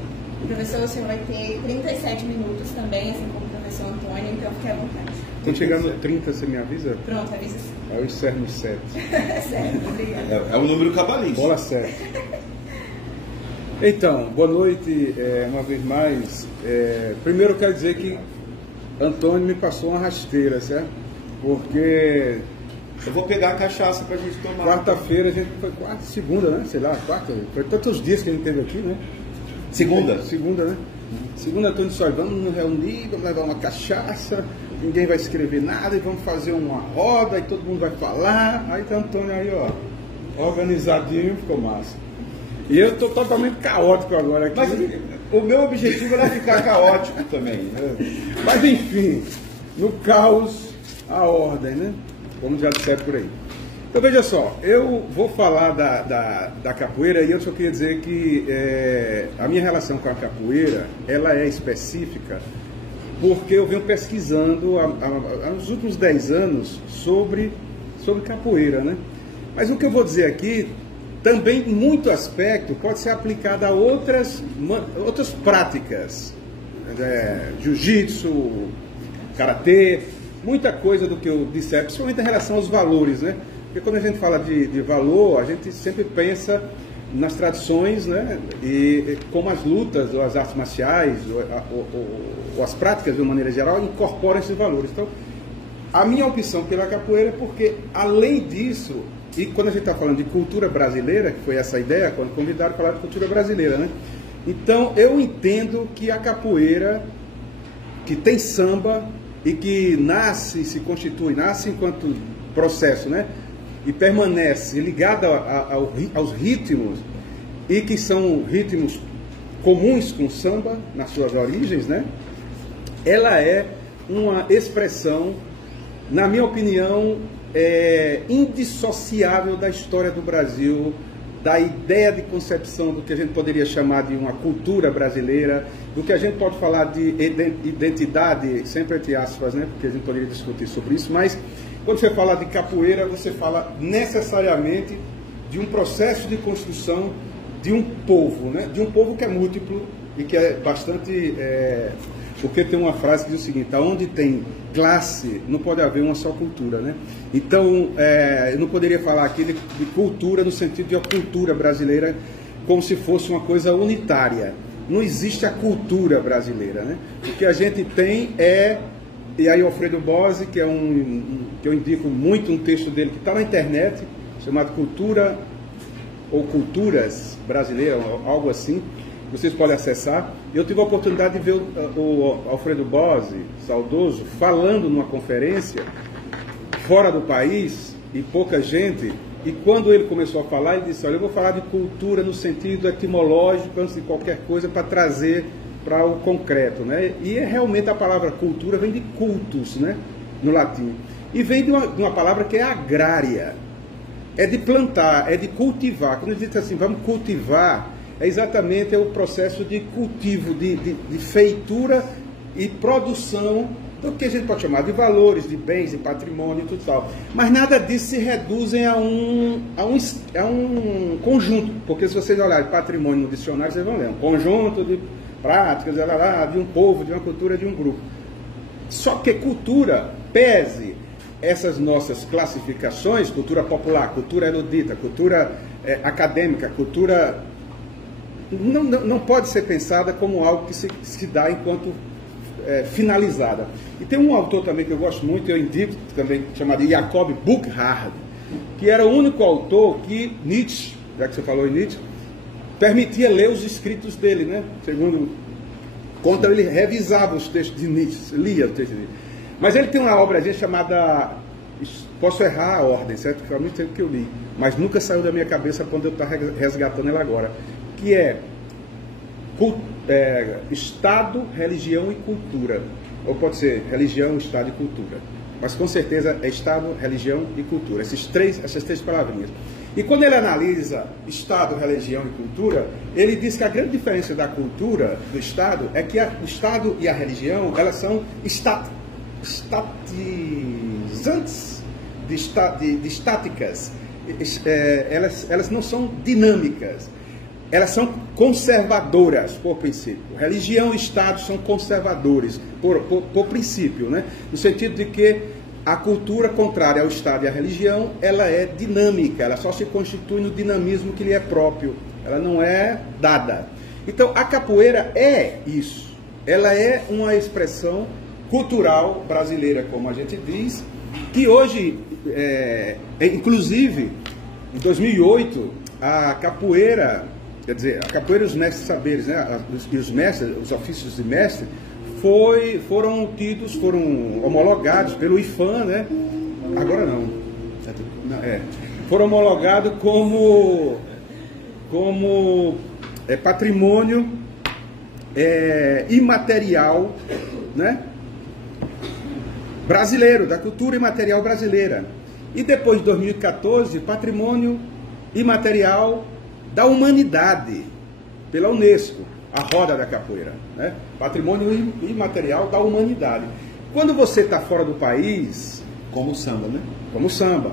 O professor, o senhor vai ter 37 minutos também, assim como o professor Antônio, então fique à vontade. Quando chegar no 30, você me avisa? Pronto, avisa sim. Aí eu encerro no 7. Certo, obrigada. É um número cabalístico. Bola 7. Então, boa noite uma vez mais. Primeiro eu quero dizer que Antônio me passou uma rasteira, certo? Porque Eu vou pegar a cachaça pra gente tomar. quarta-feira a gente foi segunda, né? Sei lá, quarta. Foi tantos dias que a gente teve aqui, né? Segunda. Segunda, né? Segunda, Antônio disse, olha, vamos nos reunir, vamos levar uma cachaça, ninguém vai escrever nada e vamos fazer uma roda e todo mundo vai falar. Aí tá Antônio aí, ó, organizadinho, ficou massa. E eu tô totalmente caótico agora aqui. Mas o meu objetivo era ficar caótico também, né? Mas enfim, no caos, a ordem, né? Como já disseram por aí. Então veja só, eu vou falar da capoeira e eu só queria dizer que a minha relação com a capoeira, ela é específica porque eu venho pesquisando nos últimos 10 anos sobre capoeira, né? Mas o que eu vou dizer aqui, também em muito aspecto, pode ser aplicado a outras práticas, jiu-jitsu, karatê, muita coisa do que eu disse, principalmente em relação aos valores, né? Porque quando a gente fala de valor, a gente sempre pensa nas tradições, né? E como as lutas, ou as artes marciais, ou as práticas de uma maneira geral, incorporam esses valores. Então, a minha opção pela capoeira é porque, além disso, e quando a gente está falando de cultura brasileira, que foi essa a ideia, quando convidaram a falar de cultura brasileira, né? Então, eu entendo que a capoeira, que tem samba e que se constitui enquanto processo, né? E permanece ligada aos ritmos, e que são ritmos comuns com o samba, nas suas origens, né? Ela é uma expressão, na minha opinião, indissociável da história do Brasil, da ideia de concepção do que a gente poderia chamar de uma cultura brasileira, do que a gente pode falar de identidade, sempre entre aspas, né? Porque a gente poderia discutir sobre isso, mas quando você fala de capoeira, você fala necessariamente de um processo de construção de um povo, né? De um povo que é múltiplo e que é bastante... porque tem uma frase que diz o seguinte, onde tem classe, não pode haver uma só cultura, né? Então, eu não poderia falar aqui de cultura no sentido de uma cultura brasileira como se fosse uma coisa unitária. Não existe a cultura brasileira, né? O que a gente tem e aí o Alfredo Bose, que que eu indico muito um texto dele que está na internet, chamado Cultura ou Culturas Brasileiras, algo assim, vocês podem acessar. Eu tive a oportunidade de ver o Alfredo Bose, saudoso, falando numa conferência fora do país, e pouca gente, e quando ele começou a falar, ele disse, olha, eu vou falar de cultura no sentido etimológico, antes de qualquer coisa, para trazer para o concreto, né? E realmente a palavra cultura vem de cultus, né? No latim. E vem de uma palavra que é agrária. É de plantar, é de cultivar. Quando a gente diz assim, vamos cultivar, é exatamente o processo de cultivo, de feitura e produção do que a gente pode chamar de valores, de bens, de patrimônio e tudo tal. Mas nada disso se reduzem a um conjunto. Porque se vocês olharem patrimônio no dicionário, vocês vão ler um conjunto de práticas, de um povo, de uma cultura, de um grupo. Só que cultura, pese essas nossas classificações, cultura popular, cultura erudita, cultura acadêmica, cultura... Não pode ser pensada como algo que se dá enquanto finalizada. E tem um autor também que eu gosto muito, eu indico também, chamado Jacob Burckhardt, que era o único autor que Nietzsche, já que você falou em Nietzsche, permitia ler os escritos dele, né? Segundo conta, ele revisava os textos de Nietzsche, lia os textos dele. Mas ele tem uma obra chamada, posso errar a ordem, certo? Porque há muito tempo que eu li, mas nunca saiu da minha cabeça quando eu estou resgatando ela agora, que é Estado, Religião e Cultura. Ou pode ser Religião, Estado e Cultura. Mas com certeza é Estado, Religião e Cultura. Essas três palavrinhas. E quando ele analisa Estado, Religião e Cultura, ele diz que a grande diferença da cultura do Estado é que o Estado e a religião, elas são estatizantes, estáticas. Elas não são dinâmicas. Elas são conservadoras, por princípio. Religião e Estado são conservadores, por princípio, né? No sentido de que a cultura contrária ao Estado e à religião, ela é dinâmica, ela só se constitui no dinamismo que lhe é próprio, ela não é dada. Então, a capoeira é isso, ela é uma expressão cultural brasileira, como a gente diz, que hoje, inclusive, em 2008, a capoeira quer dizer, a capoeira e os mestres saberes, né? E os mestres, os ofícios de mestre, foram homologados pelo IFAM, né? Agora não. Foram homologados como patrimônio imaterial, né? Brasileiro, da cultura imaterial brasileira. E depois de 2014, patrimônio imaterial da humanidade, pela Unesco, a roda da capoeira, né? Patrimônio imaterial da humanidade. Quando você está fora do país... Como o samba, né? Como o samba.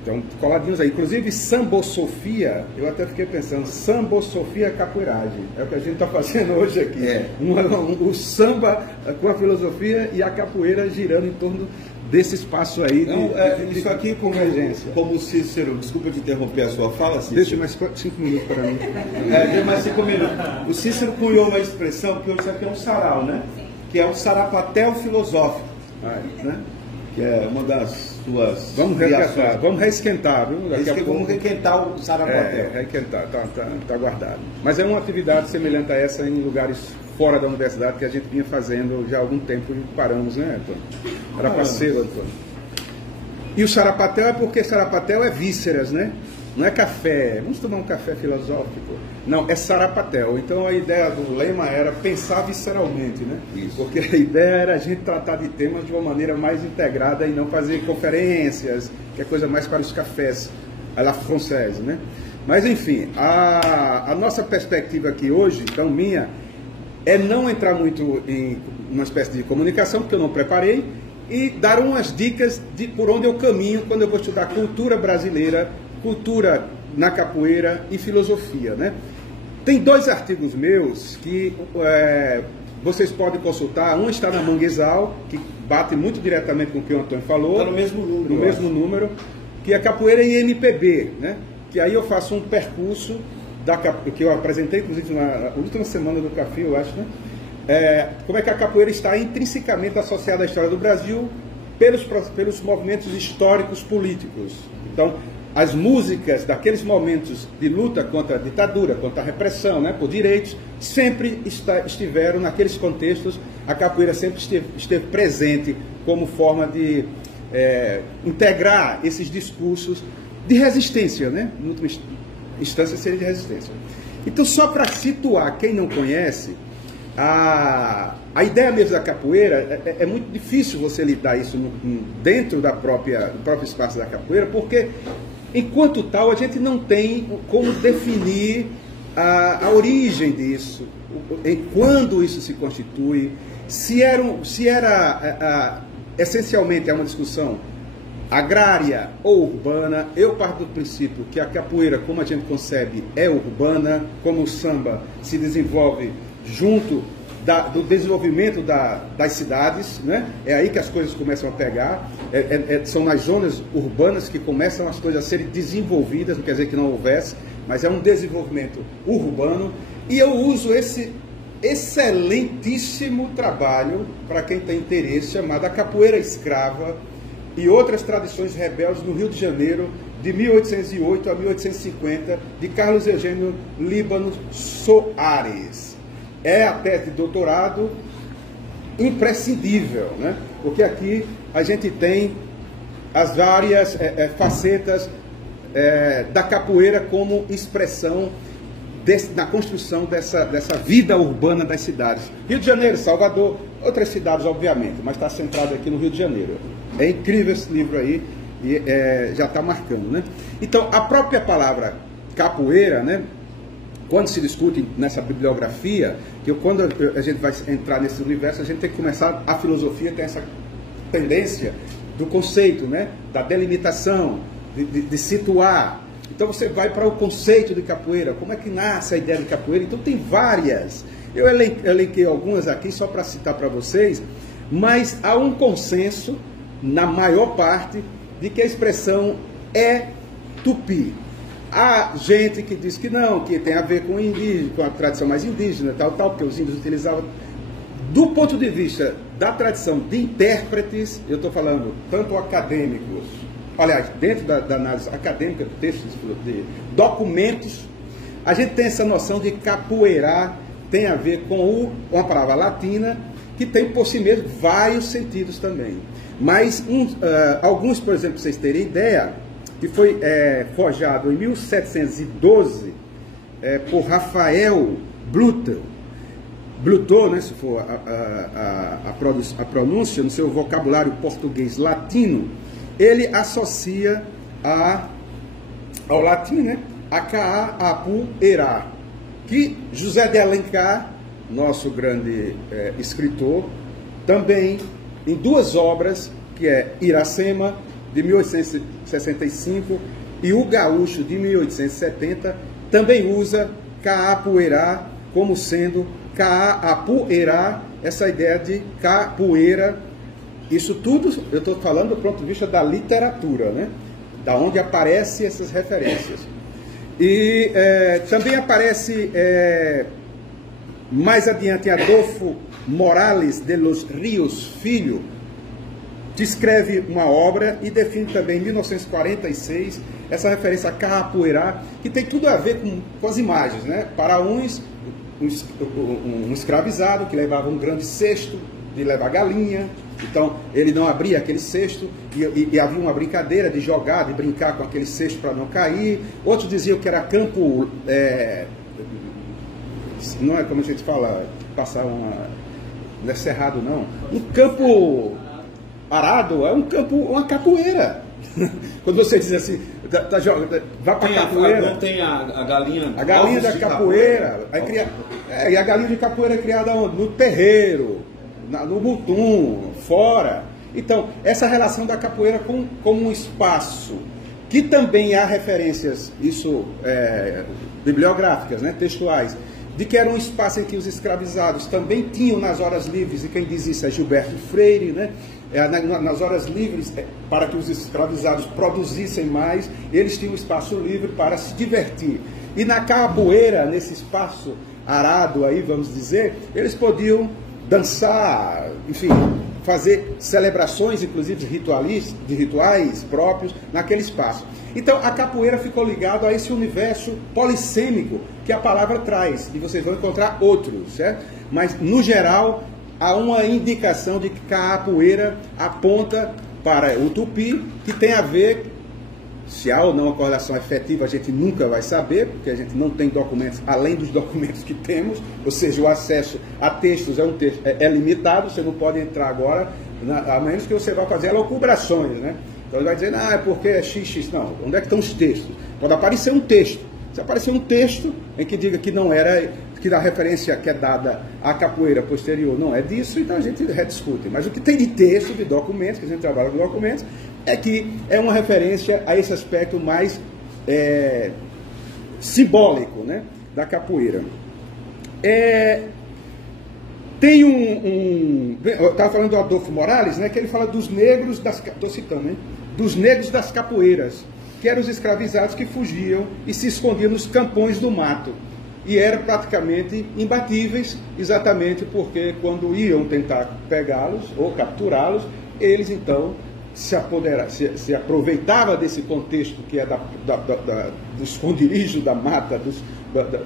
Então, coladinhos aí. Inclusive, Sambosofia, eu até fiquei pensando, Sambosofia capoeiragem. É o que a gente está fazendo hoje aqui. O samba com a filosofia e a capoeira girando em torno desse espaço aí isso aqui como o Cícero, desculpa te interromper a sua fala, Cícero. Deixa mais 5 minutos para mim. Dê mais 5 minutos. O Cícero cunhou uma expressão, que isso aqui é um sarau, né? Que é um sarapatel filosófico, né? Que é uma das suas vamos reesquentar, viu? Vamos requentar o sarapatel. Requentar, tá guardado. Mas é uma atividade semelhante a essa em lugares fora da universidade que a gente vinha fazendo já há algum tempo e paramos, né, Antônio? Era parceiro, Antônio. E o sarapatel é porque sarapatel é vísceras, né? Não é café, vamos tomar um café filosófico. Não, é sarapatel. Então a ideia do lema era pensar visceralmente, né? Isso. Porque a ideia era a gente tratar de temas de uma maneira mais integrada e não fazer conferências, que é coisa mais para os cafés à la française, né? Mas enfim, a nossa perspectiva aqui hoje, então minha, é não entrar muito em uma espécie de comunicação, porque eu não preparei, e dar umas dicas de por onde eu caminho quando eu vou estudar cultura brasileira, cultura na capoeira e filosofia, né? Tem 2 artigos meus que vocês podem consultar. Um está na Manguezal, que bate muito diretamente com o que o Antônio falou. Está no mesmo número. No mesmo número, que é capoeira em MPB, né? Que aí eu faço um percurso que eu apresentei, inclusive, na última semana do Café, eu acho, né? Como é que a capoeira está intrinsecamente associada à história do Brasil pelos movimentos históricos políticos. Então, as músicas daqueles momentos de luta contra a ditadura, contra a repressão, né, por direitos, sempre estiveram naqueles contextos, a capoeira sempre esteve presente como forma de integrar esses discursos de resistência, né? Em última instância seria de resistência. Então, só para situar quem não conhece, a ideia mesmo da capoeira, é muito difícil você lidar isso dentro do próprio espaço da capoeira, porque, enquanto tal, a gente não tem como definir a origem disso, quando isso se constitui, se era essencialmente uma discussão agrária ou urbana. Eu parto do princípio que a capoeira, como a gente concebe, é urbana, como o samba se desenvolve junto do desenvolvimento das cidades, né? É aí que as coisas começam a pegar, são nas zonas urbanas que começam as coisas a serem desenvolvidas, não quer dizer que não houvesse, mas é um desenvolvimento urbano, e eu uso esse excelentíssimo trabalho, para quem tem interesse, chamado A Capoeira Escrava e Outras Tradições Rebeldes no Rio de Janeiro, de 1808 a 1850, de Carlos Eugênio Líbano Soares. É a tese de doutorado imprescindível, né? Porque aqui a gente tem as várias facetas da capoeira como expressão na construção dessa vida urbana das cidades. Rio de Janeiro, Salvador, outras cidades, obviamente, mas está centrado aqui no Rio de Janeiro. É incrível esse livro aí, e já está marcando, né? Então, a própria palavra capoeira, né? Quando se discute nessa bibliografia, que quando a gente vai entrar nesse universo, a gente tem que começar, a filosofia tem essa tendência do conceito, né? Da delimitação, de situar. Então você vai para o conceito de capoeira, como é que nasce a ideia de capoeira. Então tem várias, eu elenquei algumas aqui só para citar para vocês, mas há um consenso, na maior parte, de que a expressão é tupi. Há gente que diz que não, que tem a ver com indígena, com a tradição mais indígena, tal, porque os índios utilizavam. Do ponto de vista da tradição de intérpretes, eu estou falando tanto acadêmicos, aliás, dentro da análise acadêmica de textos, de documentos, a gente tem essa noção de capoeirar, tem a ver com uma palavra latina, que tem por si mesmo vários sentidos também. Mas alguns, por exemplo, para vocês terem ideia, que foi forjado em 1712 por Rafael Bluto, né, se for a pronúncia, no seu vocabulário português latino, ele associa ao latim, né, a capoeira, que José de Alencar, nosso grande escritor, também em duas obras, que é Iracema, de 1865, e O Gaúcho, de 1870, também usa capoeira como sendo capoeira, essa ideia de capoeira. Isso tudo eu estou falando do ponto de vista da literatura, né? Da onde aparecem essas referências. E também aparece mais adiante Adolfo Morales de los Rios Filho, que escreve uma obra e define também em 1946 essa referência a capoeira, que tem tudo a ver com as imagens, né? Para uns, um escravizado que levava um grande cesto de levar galinha, então ele não abria aquele cesto e havia uma brincadeira de jogar, de brincar com aquele cesto para não cair. Outros diziam que era campo, não é como a gente fala, passar não é cerrado não, um campo arado, é um campo, uma capoeira. Quando você diz assim, vá para a capoeira. Tem a galinha. A galinha da capoeira. E a galinha de capoeira é criada onde? No terreiro, no mutum, fora. Então, essa relação da capoeira como um espaço, que também há referências, isso bibliográficas, né, textuais, de que era um espaço em que os escravizados também tinham nas horas livres, e quem diz isso é Gilberto Freire, né? Nas horas livres, para que os escravizados produzissem mais, eles tinham espaço livre para se divertir. E na capoeira, nesse espaço arado aí, vamos dizer, eles podiam dançar, enfim, fazer celebrações, inclusive de rituais próprios, naquele espaço. Então, a capoeira ficou ligada a esse universo polissêmico que a palavra traz, e vocês vão encontrar outros, certo? Mas, no geral, há uma indicação de que capoeira aponta para o tupi, que tem a ver, se há ou não uma correlação efetiva, a gente nunca vai saber, porque a gente não tem documentos além dos documentos que temos, ou seja, o acesso a textos é limitado, você não pode entrar agora, a menos que você vá fazer elucubrações, né? Então ele vai dizer, é porque é XX, não, onde é que estão os textos? Pode aparecer um texto, se aparecer um texto em que diga que não era, que a referência que é dada à capoeira posterior não é disso, então a gente rediscute. Mas o que tem de texto, de documentos, que a gente trabalha com documentos, é que é uma referência a esse aspecto mais simbólico, né, da capoeira. Tem eu estava falando do Adolfo Morales, né, que ele fala dos negros estou citando, né, dos negros das capoeiras, que eram os escravizados que fugiam e se escondiam nos campões do mato. E eram praticamente imbatíveis, exatamente porque quando iam tentar pegá-los ou capturá-los, eles então se aproveitavam desse contexto que é do esconderijo da mata,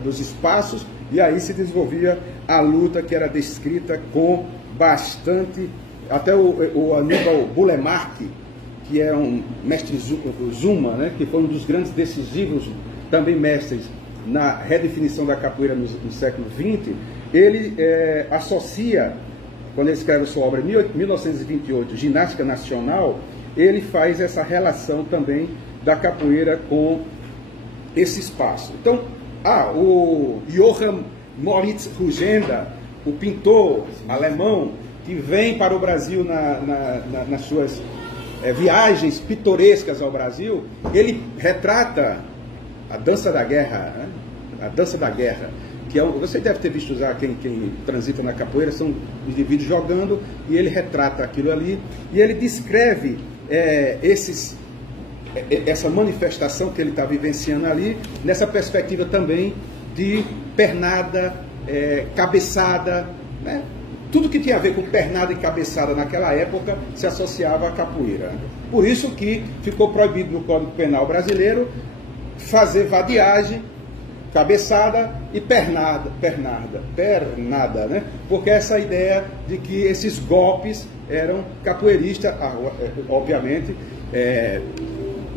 dos espaços, e aí se desenvolvia a luta que era descrita com bastante... Até o Aníbal Bulemark, que é um mestre Zuma, né, que foi um dos grandes decisivos, também mestres, na redefinição da capoeira no século XX, ele associa, quando ele escreve sua obra em 1928, Ginástica Nacional, ele faz essa relação também da capoeira com esse espaço. Então, o Johann Moritz Rugenda, o pintor alemão, que vem para o Brasil nas suas viagens pitorescas ao Brasil, ele retrata a dança da guerra, né? A dança da guerra, que você deve ter visto já, quem transita na capoeira, são indivíduos jogando, e ele retrata aquilo ali, e ele descreve essa manifestação que ele está vivenciando ali, nessa perspectiva também de pernada, cabeçada, né? Tudo que tinha a ver com pernada e cabeçada naquela época se associava à capoeira. Por isso que ficou proibido no Código Penal brasileiro fazer vadiagem cabeçada e pernada, né? Porque essa ideia de que esses golpes eram capoeiristas, obviamente,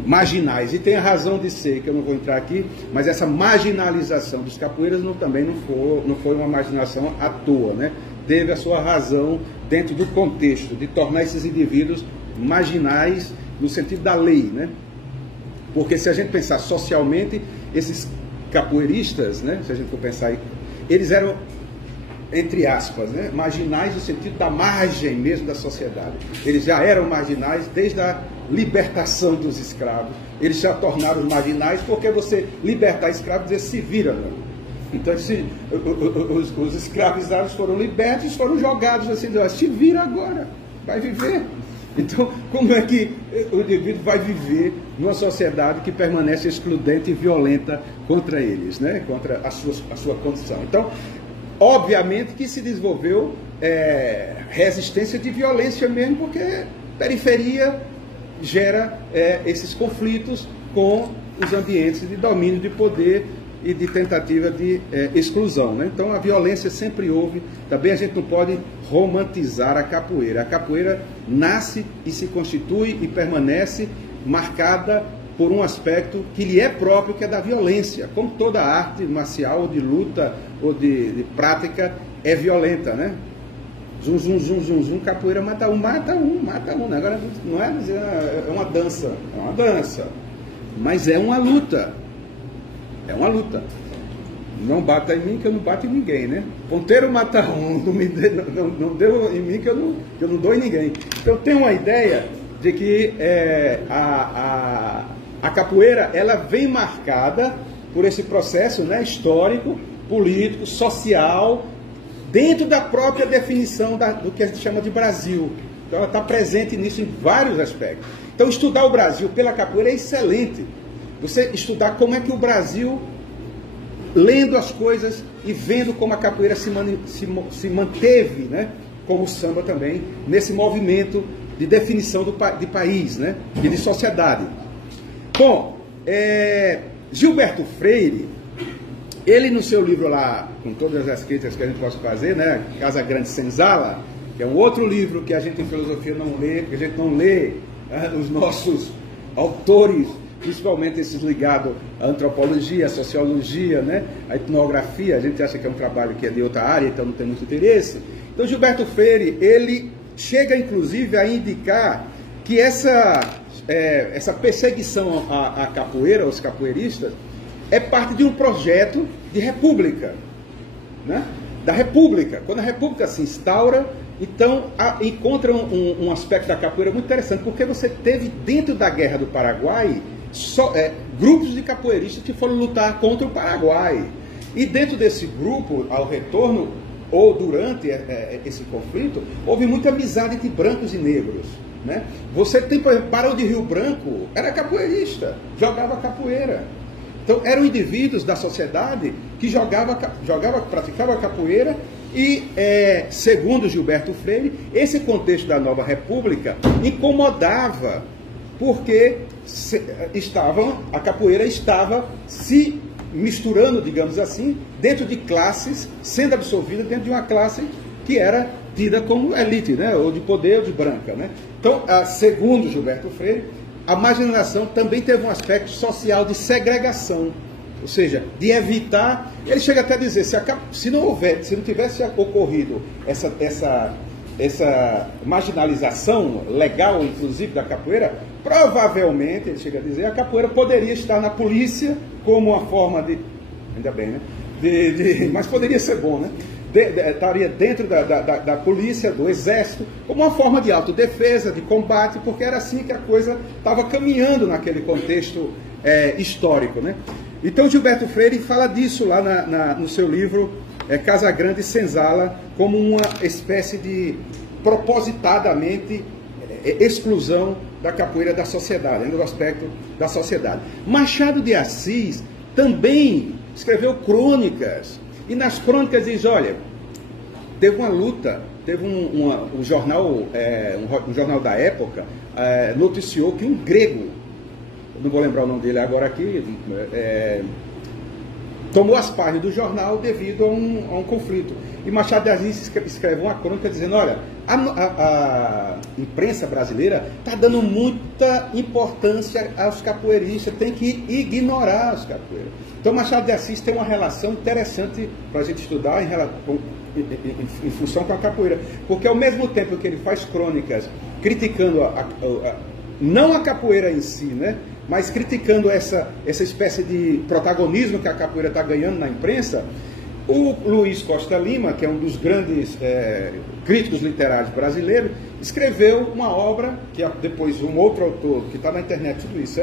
marginais. E tem a razão de ser, que eu não vou entrar aqui, mas essa marginalização dos capoeiras também não foi uma marginalização à toa, né? Teve a sua razão dentro do contexto de tornar esses indivíduos marginais no sentido da lei, né? Porque se a gente pensar socialmente, esses capoeiristas, né, se a gente for pensar aí, eles eram, entre aspas, né, marginais no sentido da margem mesmo da sociedade. Eles já eram marginais desde a libertação dos escravos. Eles já tornaram marginais porque você libertar escravos dizer se vira, né? Então os escravizados foram libertos, foram jogados assim, se vira agora, vai viver. Então, como é que o indivíduo vai viver numa sociedade que permanece excludente e violenta contra eles, né? Contra a sua condição? Então, obviamente que se desenvolveu resistência de violência mesmo, porque periferia gera esses conflitos com os ambientes de domínio de poder e de tentativa de exclusão, né? Então a violência sempre houve. Também a gente não pode romantizar a capoeira. A capoeira nasce e se constitui e permanece marcada por um aspecto que lhe é próprio, que é da violência. Como toda arte marcial, ou de luta, ou de prática, é violenta, né? Zum, zum, zum, zum, zum, capoeira mata um. Agora não é dizer, é uma dança, mas é uma luta. É uma luta. Não bata em mim que eu não bato em ninguém, né? Ponteiro mata um, não deu em mim que eu não dou em ninguém. Então tem uma ideia de que a capoeira ela vem marcada por esse processo, né, histórico, político, social, dentro da própria definição do que a gente chama de Brasil. Então ela está presente nisso em vários aspectos. Então estudar o Brasil pela capoeira é excelente. Você estudar como é que o Brasil, lendo as coisas e vendo como a capoeira se manteve, né, como o samba também, nesse movimento de definição de país, né, e de sociedade. Bom, Gilberto Freire, ele no seu livro lá, com todas as críticas que a gente possa fazer, né, Casa Grande Senzala, que é um outro livro que a gente em filosofia não lê, porque a gente não lê os nossos autores, principalmente esses ligados à antropologia, à sociologia, né? À etnografia. A gente acha que é um trabalho que é de outra área, então não tem muito interesse. Então Gilberto Freire, ele chega inclusive a indicar que essa perseguição à capoeira, aos capoeiristas, é parte de um projeto de república, né? Da república. Quando a república se instaura, então encontra um aspecto da capoeira muito interessante, porque você teve dentro da Guerra do Paraguai grupos de capoeiristas que foram lutar contra o Paraguai. E dentro desse grupo, ao retorno, ou durante esse conflito, houve muita amizade entre brancos e negros, né? Você tem, por exemplo, Barão de Rio Branco, era capoeirista, jogava capoeira. Então eram indivíduos da sociedade que praticava capoeira e, segundo Gilberto Freire, esse contexto da nova república incomodava, porque a capoeira estava se misturando, digamos assim, dentro de classes, sendo absorvida dentro de uma classe que era tida como elite, né? Ou de poder, ou de branca, né? Então, segundo Gilberto Freire, a marginalização também teve um aspecto social de segregação, ou seja, de evitar. Ele chega até a dizer, se não tivesse ocorrido essa marginalização legal, inclusive, da capoeira, provavelmente, ele chega a dizer, a capoeira poderia estar na polícia como uma forma de... Ainda bem, né? Mas poderia ser bom, né? Estaria dentro da polícia, do exército, como uma forma de autodefesa, de combate, porque era assim que a coisa estava caminhando naquele contexto histórico, né? Então Gilberto Freire fala disso lá no seu livro Casa Grande Senzala, como uma espécie de propositadamente exclusão da capoeira da sociedade, ainda do aspecto da sociedade. Machado de Assis também escreveu crônicas, e nas crônicas diz, olha, teve uma luta, teve um jornal da época, noticiou que um grego, não vou lembrar o nome dele agora aqui, tomou as páginas do jornal devido a um conflito. E Machado de Assis escreve uma crônica dizendo, olha, a imprensa brasileira está dando muita importância aos capoeiristas, tem que ignorar os capoeiras. Então Machado de Assis tem uma relação interessante para a gente estudar em função com a capoeira, porque ao mesmo tempo que ele faz crônicas criticando não a capoeira em si, né, mas criticando essa espécie de protagonismo que a capoeira está ganhando na imprensa, o Luiz Costa Lima, que é um dos grandes críticos literários brasileiros, escreveu uma obra, que depois um outro autor, que está na internet tudo isso,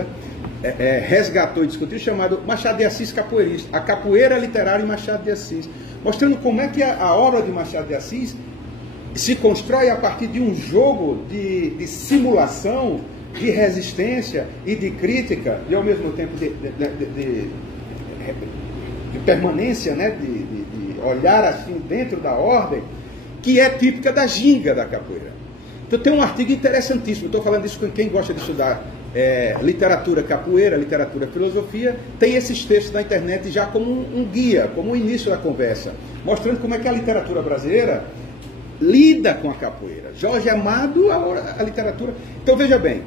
resgatou e discutiu, chamado Machado de Assis Capoeirista, a capoeira literária em Machado de Assis, mostrando como é que a obra de Machado de Assis se constrói a partir de um jogo de simulação, de resistência e de crítica, e ao mesmo tempo de permanência, né, de olhar assim dentro da ordem, que é típica da ginga da capoeira. Então tem um artigo interessantíssimo, estou falando isso com quem gosta de estudar literatura capoeira, literatura filosofia, tem esses textos na internet já como um guia, como o início da conversa, mostrando como é que a literatura brasileira lida com a capoeira. Jorge Amado, a literatura... Então veja bem,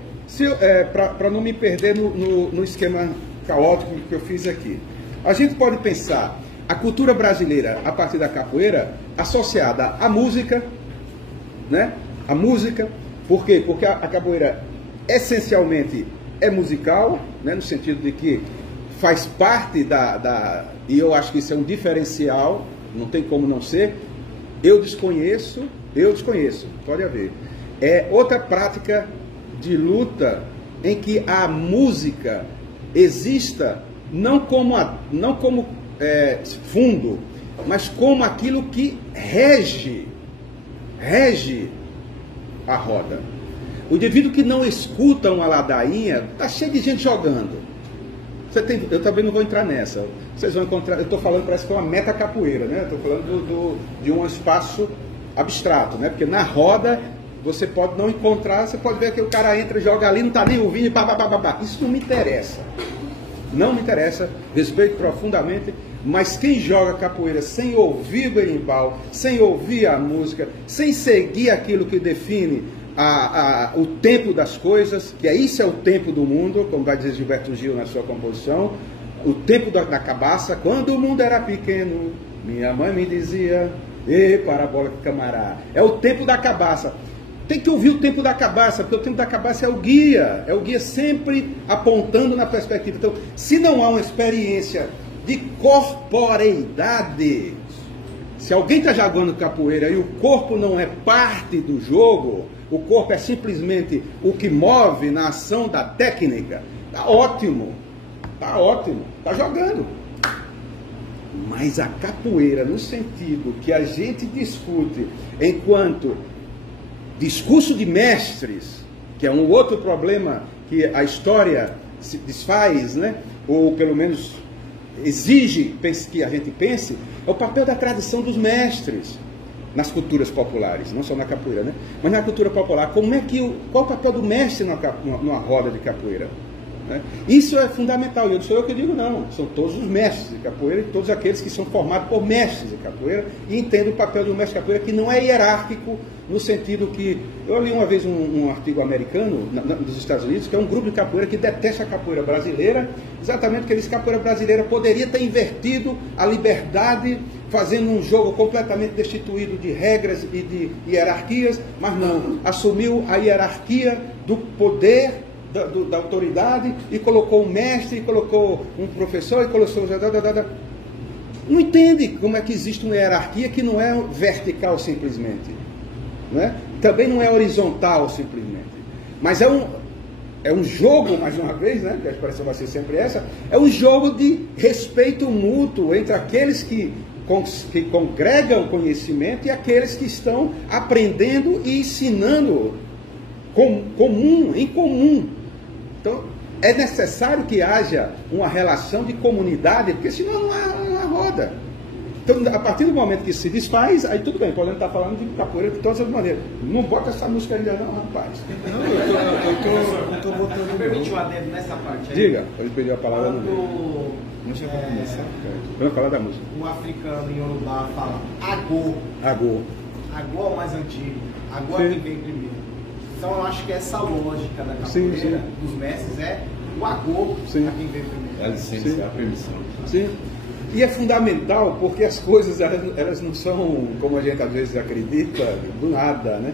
para não me perder no esquema caótico que eu fiz aqui, a gente pode pensar a cultura brasileira a partir da capoeira associada à música, né? A música, por quê? Porque a capoeira essencialmente é musical, né? No sentido de que faz parte e eu acho que isso é um diferencial, não tem como não ser. Eu desconheço, pode haver. É outra prática de luta em que a música exista não como fundo, mas como aquilo que rege a roda. O indivíduo que não escuta uma ladainha, está cheio de gente jogando. Eu também não vou entrar nessa. Vocês vão encontrar, eu estou falando, parece que é uma meta capoeira, né? Estou falando de um espaço abstrato, né? Porque na roda você pode não encontrar, você pode ver que o cara entra, joga ali, não está nem ouvindo, babá. Isso não me interessa. Não me interessa, respeito profundamente, mas quem joga capoeira sem ouvir o berimbau, sem ouvir a música, sem seguir aquilo que define o tempo das coisas, que isso é o tempo do mundo, como vai dizer Gilberto Gil na sua composição, o tempo da cabaça. Quando o mundo era pequeno, minha mãe me dizia, parabólico camará, é o tempo da cabaça. Tem que ouvir o tempo da cabaça, porque o tempo da cabaça é o guia sempre apontando na perspectiva. Então, se não há uma experiência de corporeidade, se alguém está jogando capoeira e o corpo não é parte do jogo, o corpo é simplesmente o que move na ação da técnica, tá ótimo, tá jogando. Mas a capoeira, no sentido que a gente discute enquanto discurso de mestres, que é um outro problema que a história se desfaz, né? Ou pelo menos exige que a gente pense, é o papel da tradição dos mestres nas culturas populares, não só na capoeira, né? Mas na cultura popular. Qual o papel do mestre numa roda de capoeira? Né? Isso é fundamental, e não sou eu que digo, não, são todos os mestres de capoeira e todos aqueles que são formados por mestres de capoeira e entendem o papel do mestre de capoeira, que não é hierárquico, no sentido que, eu li uma vez um artigo americano dos Estados Unidos, que é um grupo de capoeira que detesta a capoeira brasileira, exatamente porque eles, capoeira brasileira poderia ter invertido a liberdade, fazendo um jogo completamente destituído de regras e de hierarquias, mas não, assumiu a hierarquia do poder, da autoridade, e colocou um mestre, e colocou um professor, e colocou... Não entende como é que existe uma hierarquia que não é vertical simplesmente, não é? Também não é horizontal simplesmente, mas é um jogo, mais uma vez, né? Que a expressão vai ser sempre essa, é um jogo de respeito mútuo entre aqueles que congregam conhecimento e aqueles que estão aprendendo e ensinando em comum. Então, é necessário que haja uma relação de comunidade, porque senão não há roda. Então, a partir do momento que se desfaz, aí tudo bem, podemos estar falando de capoeira de todas as maneiras. Não bota essa música ainda não, rapaz. Não, eu tô botando. Me permite um adendo nessa parte aí? Diga, ele pediu a palavra no meio. Quando Deixa eu começar. Vamos falar da música. um africano em Yorubá fala agô, Agô. agô é o mais antigo, agô é Sim. quem vem primeiro. Então eu acho que essa lógica da Sim, capoeira, sim. dos mestres, é o agô Sim. a quem vem primeiro. Dá licença, Sim. a permissão. Sim. E é fundamental porque as coisas elas não são, como a gente às vezes acredita, do nada, né?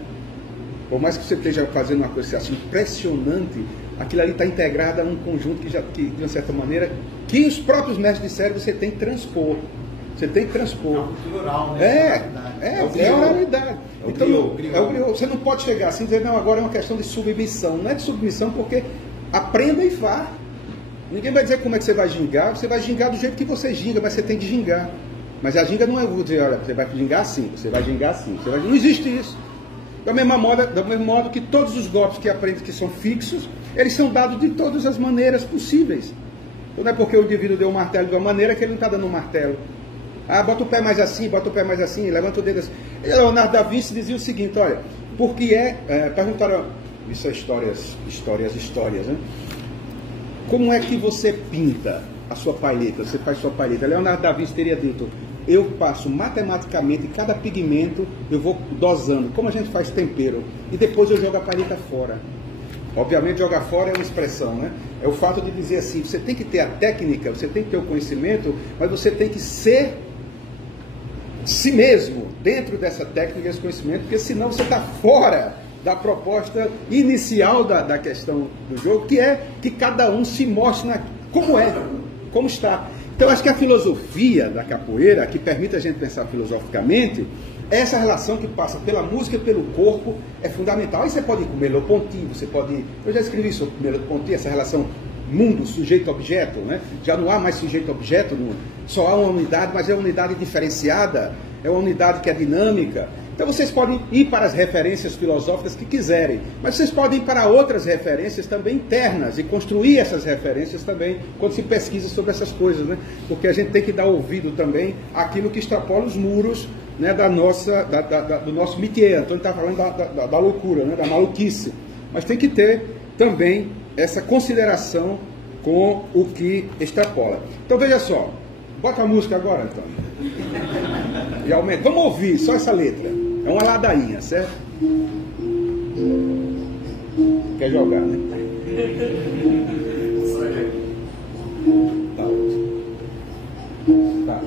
Por mais que você esteja fazendo uma coisa assim, impressionante, aquilo ali está integrado a um conjunto que, de uma certa maneira, que os próprios mestres disseram, você tem que transpor. Você tem que É transpor. uma cultura oral, né? É a oralidade. É o Então, griot. é o griot. Você não pode chegar assim e dizer, não, agora é uma questão de submissão. Não é de submissão porque aprenda e vá. Ninguém vai dizer como é que você vai gingar do jeito que você ginga, mas você tem que gingar. Mas a ginga não é vou dizer, olha, você vai gingar assim, você vai gingar assim. Não existe isso. Do mesmo modo que todos os golpes que aprende que são fixos, eles são dados de todas as maneiras possíveis. Então não é porque o indivíduo deu um martelo de uma maneira que ele não está dando um martelo. Ah, bota o pé mais assim, levanta o dedo assim. E Leonardo da Vinci dizia o seguinte, olha, porque perguntaram, isso é histórias, né? Como é que você pinta a sua palheta? Você faz sua palheta? Leonardo da Vinci teria dito, eu passo matematicamente cada pigmento, eu vou dosando, como a gente faz tempero, e depois eu jogo a palheta fora. Obviamente jogar fora é uma expressão, né? É o fato de dizer assim, você tem que ter a técnica, você tem que ter o conhecimento, mas você tem que ser si mesmo dentro dessa técnica e desse conhecimento, porque senão você está fora da proposta inicial da questão do jogo, que é que cada um se mostre como é, como está. Então acho que a filosofia da capoeira, que permite a gente pensar filosoficamente, essa relação que passa pela música e pelo corpo é fundamental. Aí você pode ir com Merleau-Ponty, você pode ir... Eu já escrevi sobre Merleau-Ponty, essa relação mundo, sujeito-objeto, né? Já não há mais sujeito-objeto, só há uma unidade, mas é uma unidade diferenciada, é uma unidade que é dinâmica. Então vocês podem ir para as referências filosóficas que quiserem, mas vocês podem ir para outras referências também internas e construir essas referências também quando se pesquisa sobre essas coisas, né? Porque a gente tem que dar ouvido também àquilo que extrapola os muros, né, do nosso métier. Então ele está falando da loucura, né, da maluquice, mas tem que ter também essa consideração com o que extrapola. Então veja só, bota a música agora, Antônio. E aumenta. Vamos ouvir só essa letra. É uma ladainha, certo? Quer jogar, né? Tá. Tá.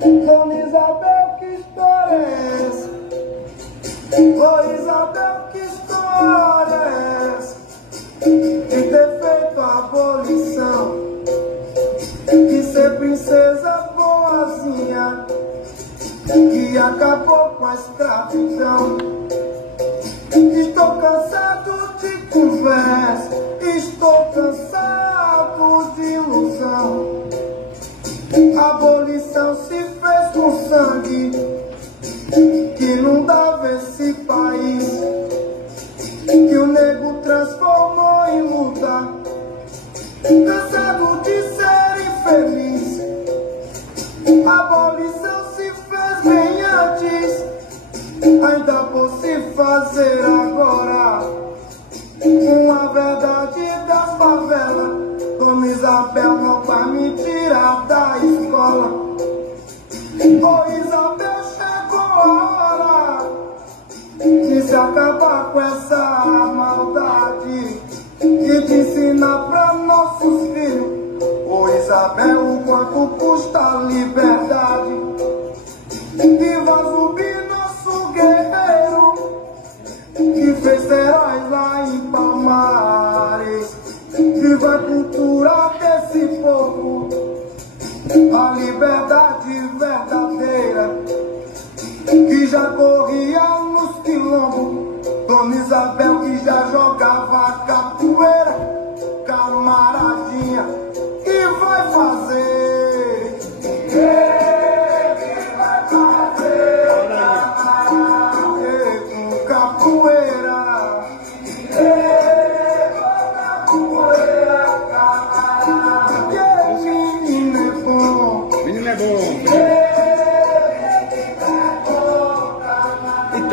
Dona Isabel, que história é essa? Ô Isabel, que história é essa? De ter feito a abolição, de ser princesa boazinha, que acabou com a escravidão. Estou cansado de conversa, estou cansado de ilusão. A abolição se fez com sangue, que não dava esse país, que o nego transformou em luta. Cansado de ser infeliz, a abolição se fez bem antes, ainda por se fazer agora. Uma verdade das favelas, Dona Isabel não vai me tirar da escola. Ô Isabel, chegou a hora de se acabar com essa maldade e de ensinar para nossos filhos, ô Isabel, o quanto custa a liberdade. Viva Zumbi, nosso guerreiro, que fez heróis lá em Palmares. Viva a cultura desse povo, a liberdade verdadeira, que já corria nos quilombos. Dona Isabel, que já jogava capoeira, camaradinha, e vai fazer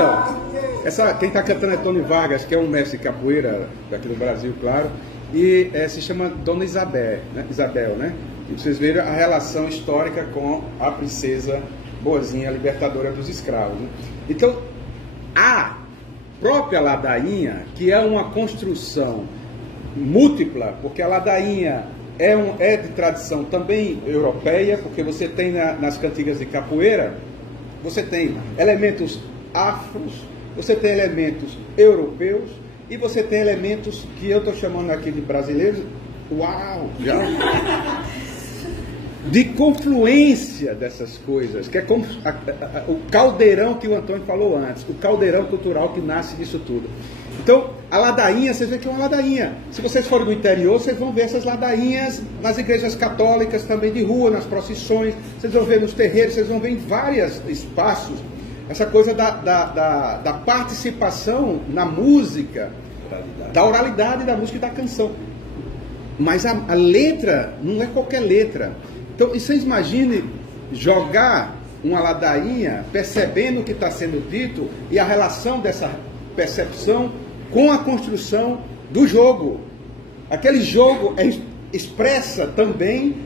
Então, quem está cantando é Tony Vargas, que é um mestre de capoeira daqui do Brasil, claro, e se chama Dona Isabel, né? E vocês viram a relação histórica com a princesa boazinha, libertadora dos escravos, né? Então, a própria ladainha, que é uma construção múltipla, porque a ladainha é de tradição também europeia, porque você tem nas cantigas de capoeira, você tem elementos afros, você tem elementos europeus e você tem elementos que eu estou chamando aqui de brasileiros, uau, já, de confluência dessas coisas, que é como o caldeirão que o Antônio falou antes, o caldeirão cultural que nasce disso tudo. Então, a ladainha, vocês veem que é uma ladainha. Se vocês forem do interior, vocês vão ver essas ladainhas nas igrejas católicas também de rua, nas procissões, vocês vão ver nos terreiros, vocês vão ver em vários espaços essa coisa da participação na música, da oralidade da música e da canção. Mas a letra não é qualquer letra. Então, vocês imaginem jogar uma ladainha percebendo o que está sendo dito e a relação dessa percepção com a construção do jogo. Aquele jogo expressa também,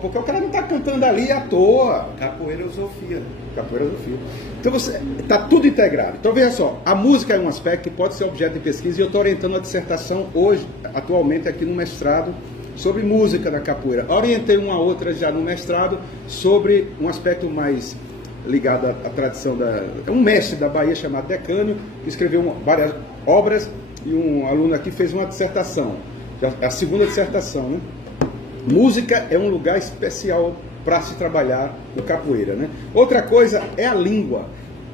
porque o cara não está cantando ali à toa. Capoeirosofia. Capoeirosofia. Então está tudo integrado. Então veja só, a música é um aspecto que pode ser objeto de pesquisa e eu estou orientando a dissertação hoje, atualmente aqui no mestrado, sobre música da capoeira. Orientei uma outra já no mestrado sobre um aspecto mais ligado à tradição um mestre da Bahia chamado Decânio, que escreveu várias obras e um aluno aqui fez uma dissertação, a segunda dissertação, né? Música é um lugar especial para se trabalhar no capoeira, né? Outra coisa é a língua.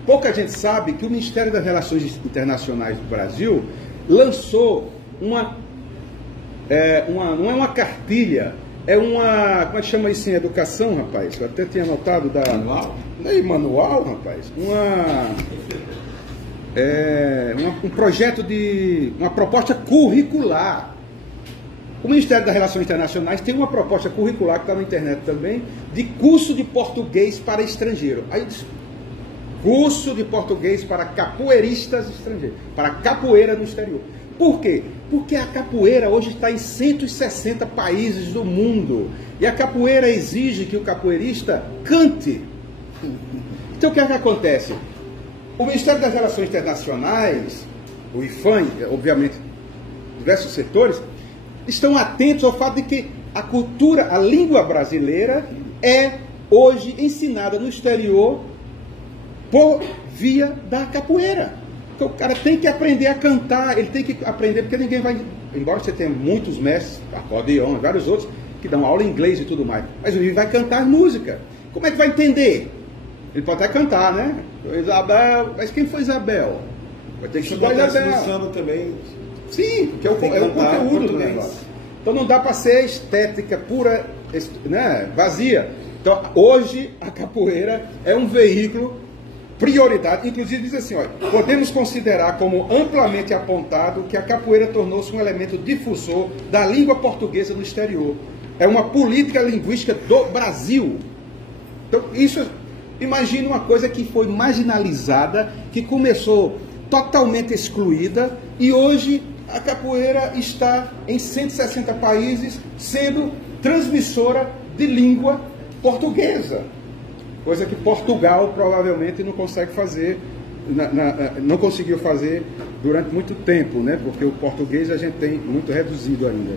Pouca gente sabe que o Ministério das Relações Internacionais do Brasil lançou não é uma cartilha, é uma, como é que chama isso em educação, rapaz? Eu até tinha anotado Manual? Não é manual, rapaz? Um projeto uma proposta curricular. O Ministério das Relações Internacionais tem uma proposta curricular que está na internet também, de curso de português para estrangeiro. Aí eu disse, curso de português para capoeiristas estrangeiros, para capoeira no exterior. Por quê? Porque a capoeira hoje está em 160 países do mundo. E a capoeira exige que o capoeirista cante. Então o que é que acontece? O Ministério das Relações Internacionais, o IFAM, obviamente, diversos setores, estão atentos ao fato de que a cultura, a língua brasileira é hoje ensinada no exterior por via da capoeira. Então o cara tem que aprender a cantar, ele tem que aprender, porque ninguém vai, embora você tenha muitos mestres, acordeão, vários outros, que dão aula em inglês e tudo mais, mas ele vai cantar música. Como é que vai entender? Ele pode até cantar, né? Isabel, mas quem foi Isabel? Vai ter que estudar Isabel. Também. Sim, porque é o conteúdo do negócio. Então não dá para ser estética pura, né, vazia. Então hoje a capoeira é um veículo prioridade, inclusive diz assim, olha, podemos considerar como amplamente apontado que a capoeira tornou-se um elemento difusor da língua portuguesa no exterior. É uma política linguística do Brasil. Então isso, imagina uma coisa que foi marginalizada, que começou totalmente excluída e hoje a capoeira está em 160 países sendo transmissora de língua portuguesa. Coisa que Portugal provavelmente não consegue fazer, não conseguiu fazer durante muito tempo, né? Porque o português a gente tem muito reduzido ainda.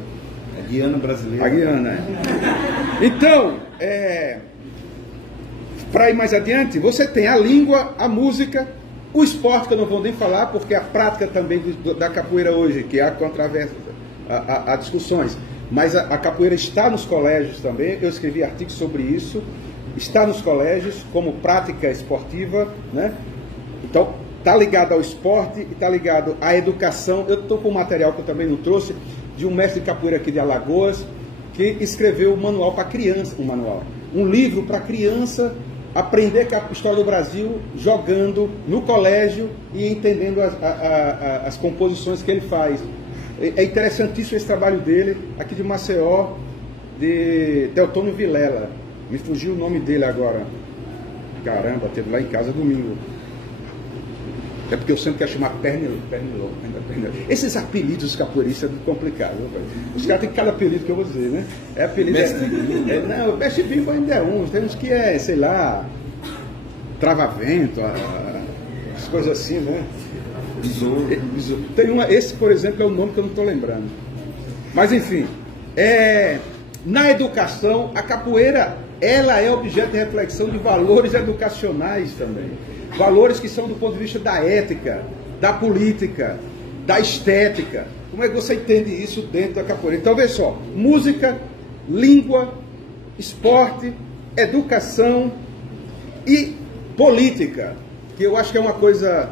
A Guiana brasileira. A Guiana, Então, para ir mais adiante, você tem a língua, a música, o esporte, que eu não vou nem falar, porque a prática também da capoeira hoje, que há controvérsias, há discussões, mas a capoeira está nos colégios também, eu escrevi artigos sobre isso, está nos colégios como prática esportiva, né? Então, está ligado ao esporte e está ligado à educação. Eu estou com um material que eu também não trouxe, de um mestre de capoeira aqui de Alagoas, que escreveu um manual para criança, um livro para criança aprender a história do Brasil jogando no colégio e entendendo as composições que ele faz. É interessantíssimo esse trabalho dele, aqui de Maceió, de Teotônio Vilela. Me fugiu o nome dele agora. Caramba, teve lá em casa domingo. É porque eu sempre quero chamar pernilongo. Esses apelidos capoeiristas é complicado. Os caras têm cada apelido que eu vou dizer, né? É apelido. Não, o mestre vivo ainda é um. Tem uns que é, sei lá, trava-vento, as coisas assim, né? Tem uma, esse, por exemplo, é o nome que eu não estou lembrando. Mas enfim, na educação, a capoeira, ela é objeto de reflexão de valores educacionais também. Valores que são do ponto de vista da ética, da política, da estética. Como é que você entende isso dentro da capoeira? Então, veja só, música, língua, esporte, educação e política, que eu acho que é uma coisa...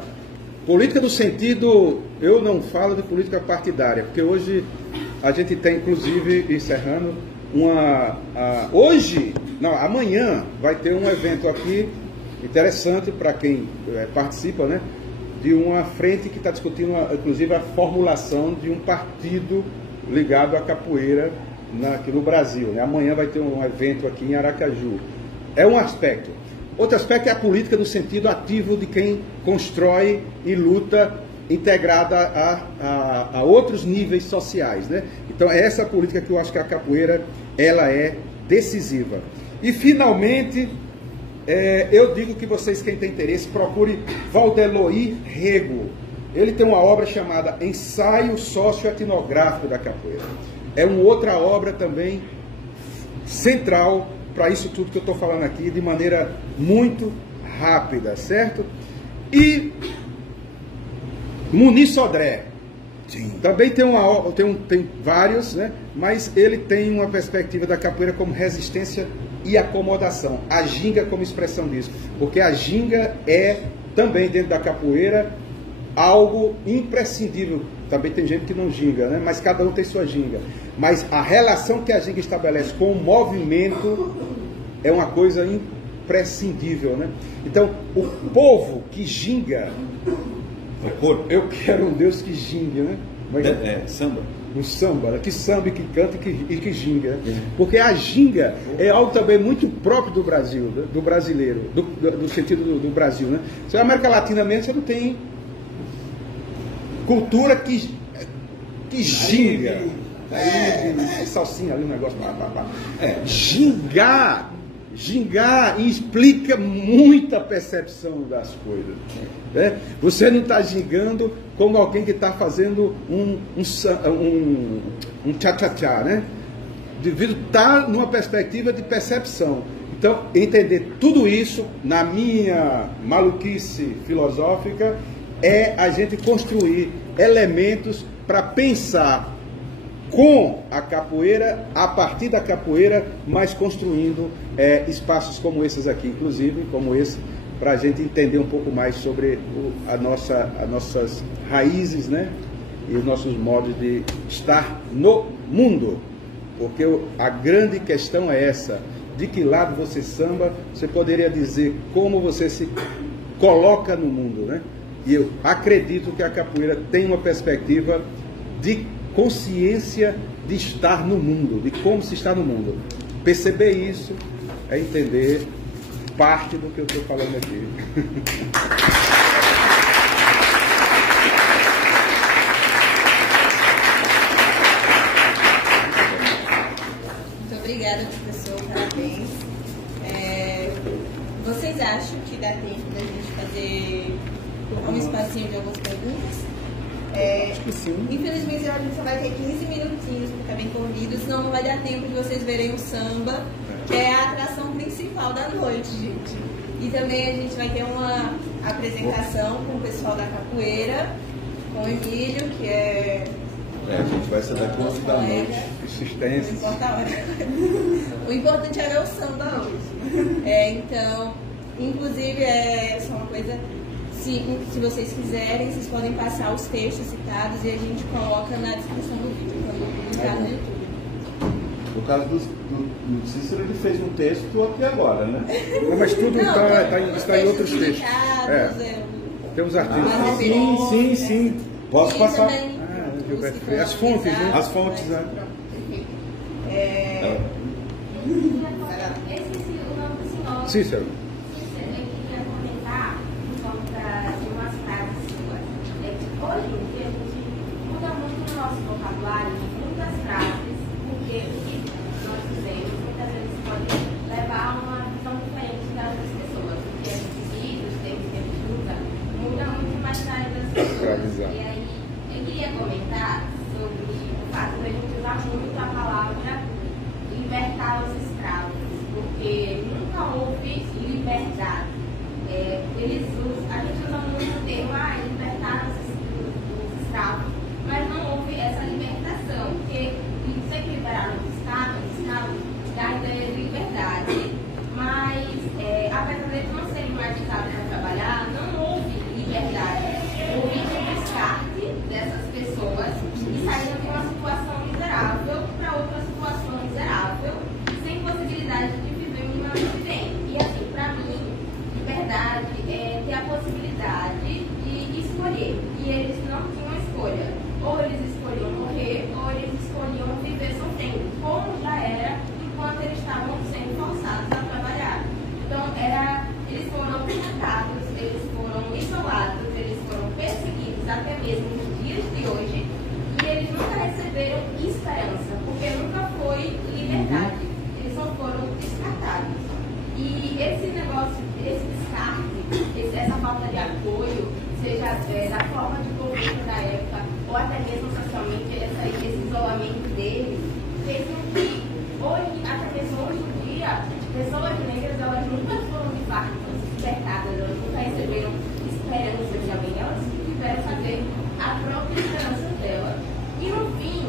Política no sentido, eu não falo de política partidária, porque hoje a gente tem, inclusive, encerrando, amanhã vai ter um evento aqui interessante para quem participa, né? De uma frente que está discutindo, inclusive, a formulação de um partido ligado à capoeira aqui no Brasil, né? Amanhã vai ter um evento aqui em Aracaju. É um aspecto. Outro aspecto é a política no sentido ativo de quem constrói e luta integrada a outros níveis sociais, né? Então é essa política que eu acho que a capoeira ela é decisiva. E finalmente, eu digo que vocês, quem tem interesse, procure Valdeloir Rego. Ele tem uma obra chamada Ensaio Socioetnográfico da Capoeira. É uma outra obra também central para isso tudo que eu estou falando aqui, de maneira muito rápida, certo? E Muniz Sodré. Sim. Também tem vários, né? Mas ele tem uma perspectiva da capoeira como resistência e acomodação. A ginga como expressão disso. Porque a ginga é também, dentro da capoeira, algo imprescindível. Também tem gente que não ginga, né? Mas cada um tem sua ginga. Mas a relação que a ginga estabelece com o movimento é uma coisa imprescindível, né? Então, o povo que ginga, eu quero um Deus que gingue, né? Samba. Um samba, né? Que samba, que canta e que ginga. Né? Porque a ginga é algo também muito próprio do Brasil, né? Do brasileiro, no sentido do Brasil, né? Se na América Latina mesmo, você não tem cultura que ginga. Salsinha ali, um negócio. Gingar explica muita percepção das coisas. Né? Você não está gingando como alguém que está fazendo um tchá-tchá-tchá, né? Devido estar numa perspectiva de percepção. Então, entender tudo isso, na minha maluquice filosófica, é a gente construir elementos para pensar com a capoeira, a partir da capoeira, mas construindo espaços como esses aqui, inclusive, como esse, para a gente entender um pouco mais sobre as nossas raízes, né? E os nossos modos de estar no mundo. Porque a grande questão é essa: de que lado você samba, você poderia dizer como você se coloca no mundo, né? E eu acredito que a capoeira tem uma perspectiva de consciência de estar no mundo, de como se está no mundo. Perceber isso é entender parte do que eu estou falando aqui. Muito obrigada, professor. Parabéns. Vocês acham que dá tempo da gente fazer um espacinho de algumas perguntas? Acho que sim. Infelizmente a gente só vai ter 15 minutinhos, porque está bem corrido, senão não vai dar tempo de vocês verem o samba, que é a atração principal da noite, gente. E também a gente vai ter uma apresentação com o pessoal da capoeira, com o Emílio, que é... A gente vai saber quanto da noite. Insistência. Não importa a hora. O importante é ver o samba hoje. Então, inclusive, só uma coisa... Se vocês quiserem, vocês podem passar os textos citados e a gente coloca na descrição do vídeo, quando publicar no YouTube. No caso do Cícero, ele fez um texto aqui agora, né? Mas tudo está em outros textos. Tem uns artigos. Sim. Posso passar? As fontes, né? As fontes, né? Cícero. Eu queria comentar por conta de umas frases visão. E aí, eu queria comentar sobre o fato de a gente usar muito a palavra libertar os escravos, porque nunca houve liberdade. A gente usa muito o termo, libertar os escravos, mas não houve essa libertação, porque você que liberaram os escravos dá a ideia de liberdade, mas apesar de eles não serem martizados para trabalhar, não houve liberdade. Houve um descarte dessas pessoas e saíram de uma situação miserável para outra situação miserável, sem possibilidade de viver minimamente bem. E assim, para mim, liberdade é ter a possibilidade de escolher. E eles não tinham escolha. Ou eles escolhiam morrer, ou eles escolhiam viver sofrendo, como já era enquanto eles estavam sendo forçados a trabalhar. Então, eles foram tratados, eles foram isolados, eles foram perseguidos até mesmo nos dias de hoje, e eles nunca receberam esperança, porque nunca foi liberdade, eles só foram descartados. E esse negócio, esse descarte, essa falta de apoio, seja da forma de governo da época, ou até mesmo socialmente, esse isolamento deles, fez com que, até mesmo hoje em dia, pessoas negras, elas nunca foram de fato despertadas, elas nunca receberam esperança de alguém, elas tiveram fazer a própria esperança dela. E no fim,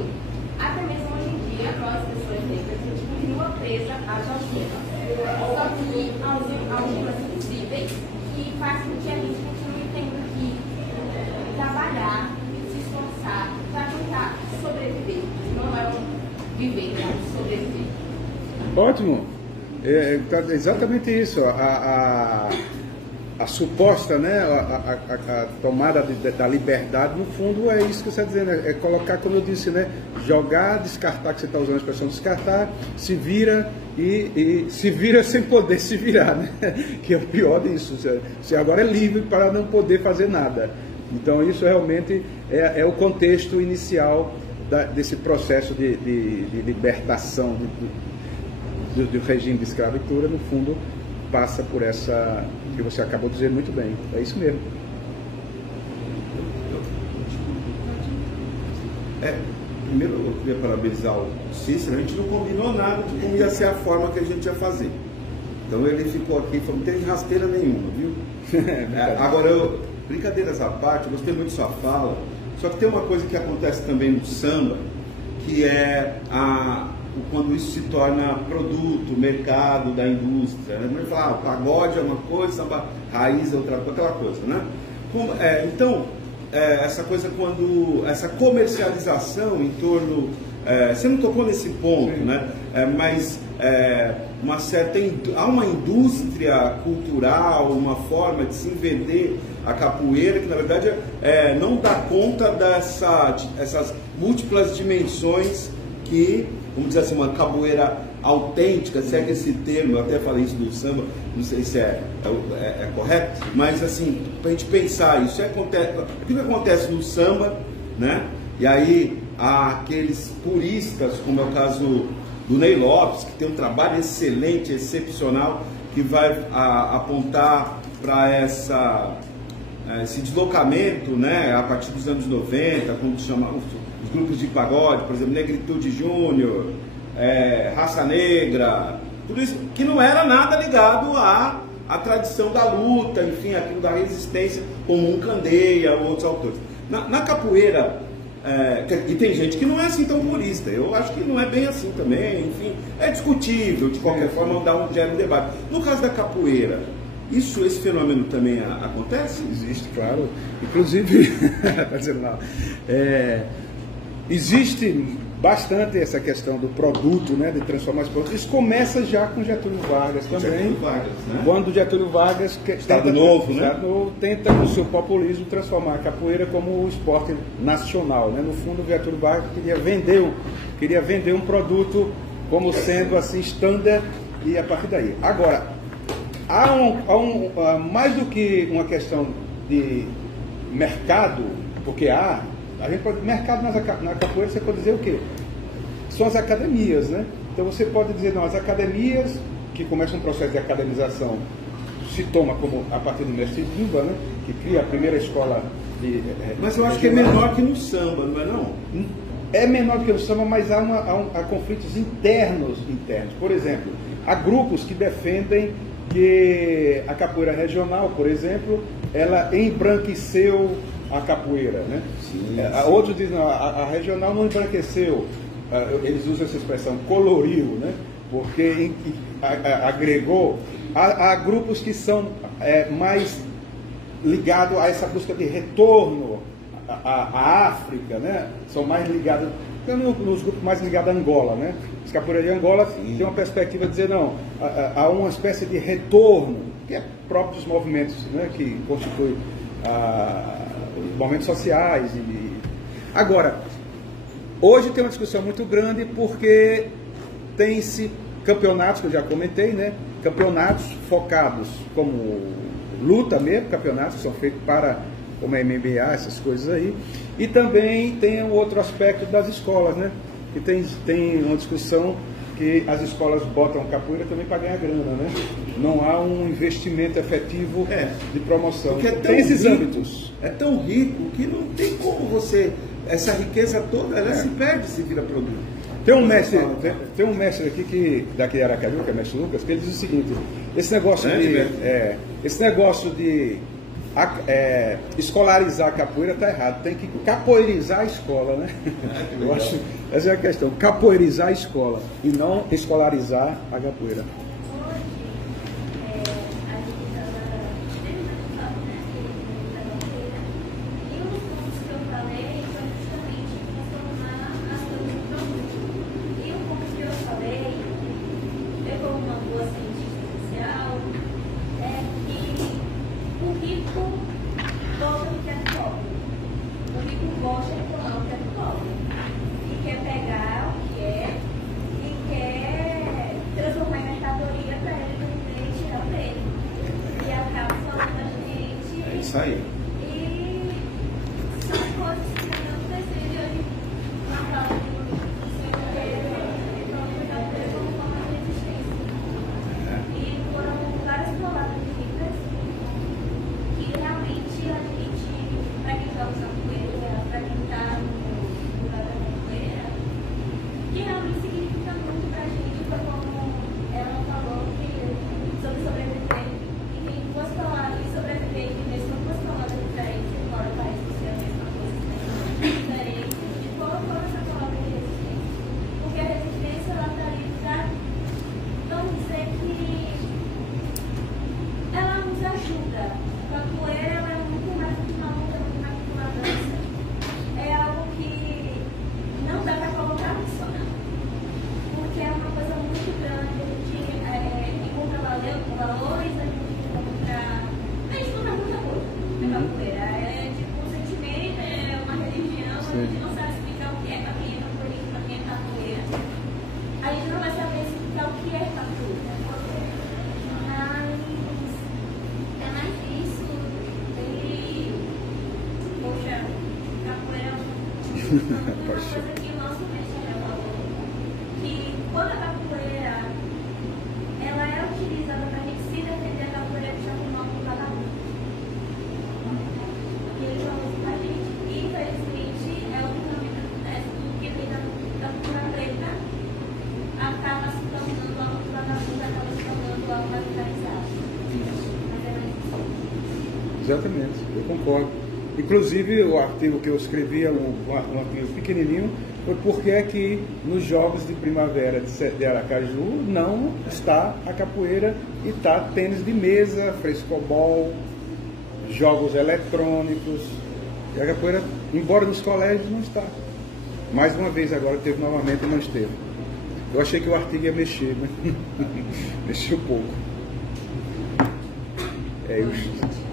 até mesmo hoje em dia, nós, pessoas negras, a gente continua presa às algemas. Só que algemas invisíveis, que faz com que a gente continue tendo que trabalhar, se esforçar para tentar sobreviver. Não é viver, é sobreviver. Ótimo. Exatamente isso. A suposta, né, a tomada da liberdade, no fundo, é isso que você está dizendo. É colocar, como eu disse, né, jogar, descartar, que você está usando a expressão descartar, se vira e se vira sem poder se virar, né? Que é o pior disso. Você agora é livre para não poder fazer nada. Então, isso realmente é o contexto inicial desse processo de libertação do regime de escravatura. No fundo, passa por essa que você acabou de dizer muito bem. É isso mesmo. Primeiro eu queria parabenizar o Cícero. A gente não combinou nada de como ia ser a forma que a gente ia fazer. Então ele ficou aqui e falou, não tem rasteira nenhuma, viu? Agora, brincadeiras à parte, eu gostei muito da sua fala, só que tem uma coisa que acontece também no samba, que é quando isso se torna produto, mercado da indústria, né? Ele fala, o pagode é uma coisa, samba raiz é outra coisa, aquela coisa, né? Então, essa coisa essa comercialização em torno, você não tocou nesse ponto, né? Mas há uma indústria cultural, uma forma de se vender a capoeira que na verdade não dá conta dessas múltiplas dimensões que, vamos dizer assim, uma capoeira autêntica, se é que esse termo, eu até falei isso do samba, não sei se é correto, mas assim, para a gente pensar isso, o que acontece no samba, né? E aí há aqueles puristas, como é o caso do Ney Lopes, que tem um trabalho excelente, excepcional, que vai apontar para esse deslocamento, né, a partir dos anos 90, como chamam os grupos de pagode, por exemplo, Negritude Júnior, Raça Negra, tudo isso que não era nada ligado à tradição da luta, enfim, aquilo da resistência, como um Candeia ou outros autores. Na capoeira, e tem gente que não é assim tão purista, eu acho que não é bem assim também, enfim, é discutível, de qualquer forma, gera um debate. No caso da capoeira, esse fenômeno também acontece? Existe, claro. Inclusive, existe bastante essa questão do produto, né, de transformar esse produto. Isso começa já com Getúlio Vargas também. Getúlio Vargas, né? Quando Getúlio Vargas Estado Novo, tenta, com o seu populismo, transformar a capoeira como o esporte nacional, né? No fundo, Getúlio Vargas queria vender um produto como sendo assim standard, e a partir daí. Agora, há mais do que uma questão de mercado, porque mercado na capoeira, você pode dizer o quê? São as academias, né? Então você pode dizer, não, as academias que começam um processo de academização se toma como a partir do mestre Dimba, né, que cria a primeira escola de... Mas eu acho que é menor que no samba, não é não? É menor do que no samba, mas há conflitos internos. Por exemplo, há grupos que defendem que a capoeira regional, por exemplo, ela embranqueceu a capoeira, né? Sim. Outros dizem, não, a regional não embranqueceu, eles usam essa expressão, coloriu, né? Porque agregou. Há grupos que são mais ligados a essa busca de retorno à África, né? São mais ligados, nos grupos mais ligados a Angola, né? As capoeiras de Angola tem uma perspectiva de dizer, não, há uma espécie de retorno, que é próprio dos movimentos, né? Que constitui movimentos sociais. Agora, hoje tem uma discussão muito grande porque tem-se campeonatos, que eu já comentei, né? Campeonatos focados como luta mesmo, campeonatos que são feitos para como MMA, essas coisas aí. E também tem um outro aspecto das escolas, né? Que tem uma discussão que as escolas botam capoeira também para ganhar grana, né? Não há um investimento efetivo de promoção. Porque tem esses rico, âmbitos. É tão rico que não tem como você... Essa riqueza toda, ela se perde se vira produto. Tem um mestre aqui daqui de Aracaju, que é o mestre Lucas, que ele diz o seguinte: esse negócio de escolarizar a capoeira está errado, tem que capoeirizar a escola, né? Eu acho, essa é a questão, capoeirizar a escola e não escolarizar a capoeira. Isso aí. E são coisas que não precisam na prova de como forma de resistência. E foram várias palavras ricas que realmente a gente, para quem joga capoeira, para quem está no lugar da capoeira, que realmente significa muito para a gente, foi como ela falou, sobre sobreviver. E quem fosse falar de sobreviver, que mesmo não fosse falar da diferença, embora o país fosse a mesma coisa, diferente, de qual for essa palavra de resistência. Porque a resistência, ela está ali para, vamos dizer que ela nos ajuda. A capoeira, ela é muito mais do que uma luta, muito mais do que uma dança. É algo que não dá para colocar no dicionário. Porque é uma coisa muito grande, a gente encontra valores, a gente encontra muita coisa na capoeira. É tipo um sentimento, é uma religião, a gente não sabe explicar o que é para quem é capoeira, para quem é capoeira. A gente não vai saber explicar o que é capoeira. Mas é mais isso. E, poxa, capoeira é uma coisa que o nosso mestre já falou. Que quando a capoeira ela é utilizada para a gente se defender da capoeira que já tem nome do vagabundo. E eles não usam pra gente. E infelizmente é o que também acontece, tudo que vem da cultura preta acaba se tornando algo do vagabundo, acaba se tornando algo radicalizado. Mas é mais isso. Exatamente, eu concordo. Inclusive, o artigo que eu escrevi, um artigo pequenininho, foi porque é que nos Jogos de Primavera de Aracaju não está a capoeira e está tênis de mesa, frescobol, jogos eletrônicos. E a capoeira, embora nos colégios, não está. Mais uma vez agora teve novamente e não esteve. Eu achei que o artigo ia mexer, mas mexeu pouco.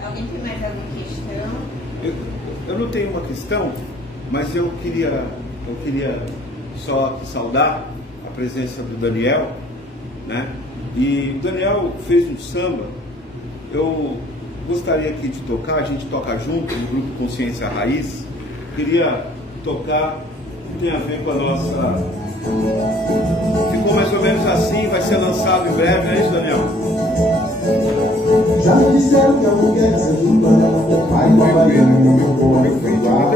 Alguém tem mais alguma questão? Eu não tenho uma questão, mas eu queria só saudar a presença do Daniel, né? E o Daniel fez um samba. Eu gostaria aqui de tocar, a gente toca junto no grupo Consciência Raiz. Queria tocar, tem a ver com a nossa... Ficou mais ou menos assim, vai ser lançado em breve, não é isso, Daniel? Já me disseram que a mulher é ser urbana, não vai uma baiana, não pode provar.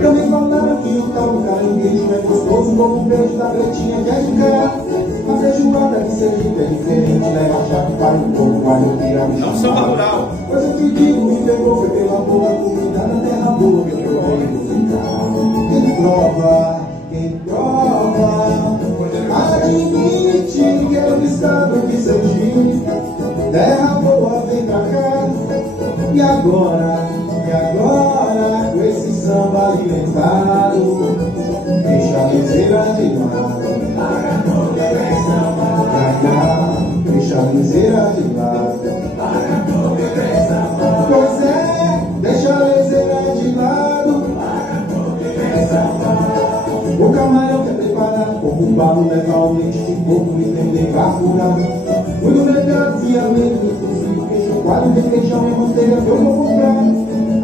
Também falaram que o tal do caranguejo é gostoso como o beijo da pretinha que é de cá. A feijoada que Sergipe é diferente, leva a chave para o povo, guarda o pirão. Não samba rural. Mas eu te digo, me pegou, foi pela boa comida na terra boa que eu provei no final. Quem prova, admite que é o estado de Sergipe. Terra boa, vem pra cá. E agora, com esse samba alimentado, deixa a miséria de lado. Deixa a miséria de lado. Pois é, deixa a miséria de lado. O camarão que é preparado, como balo legalmente, de pouco e tem bem carburado. Muito mercado e amendoim, inclusive queijo, coalho, requeijão e manteiga que eu vou comprar.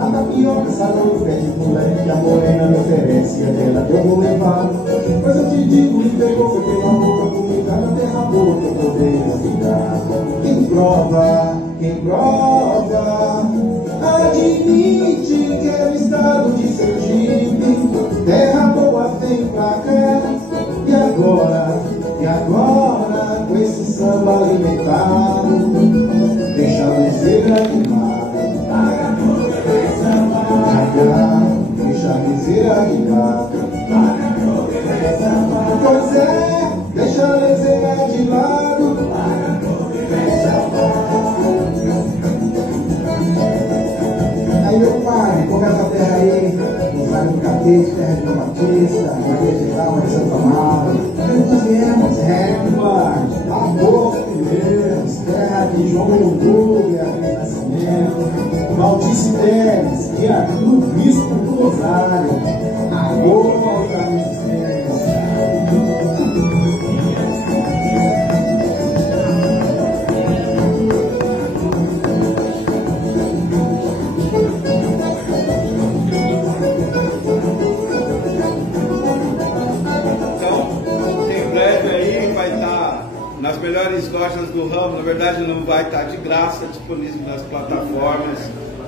A tapioca, salão e pé de moleque que a morena me oferece, é dela que eu vou levar. Mas eu te digo, me pegou, foi pela boca, comida na terra boa que eu poderia ficar. Quem prova, admite que é o estado de Sergipe. Terra boa, vem pra cá. E agora, com esse samba alimentado, deixa a miséria de lado. Deixa a miséria de lado. Pois é, deixa a miséria de lado. Aí meu pai, começa a terra aí, no Vale do Catete, terra de João Batista, Igreja Geral, de Santa Amaro. Nós viemos, Amor Pinheiros, terra de João Mendu, Beatriz Nascimento, Valdice Teres, e aqui no Bispo do Rosário. Amor para Resistência. Nas melhores lojas do ramo, na verdade não vai estar de graça, disponível nas plataformas.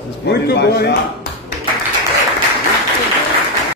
Vocês podem Muito bom, baixar. hein?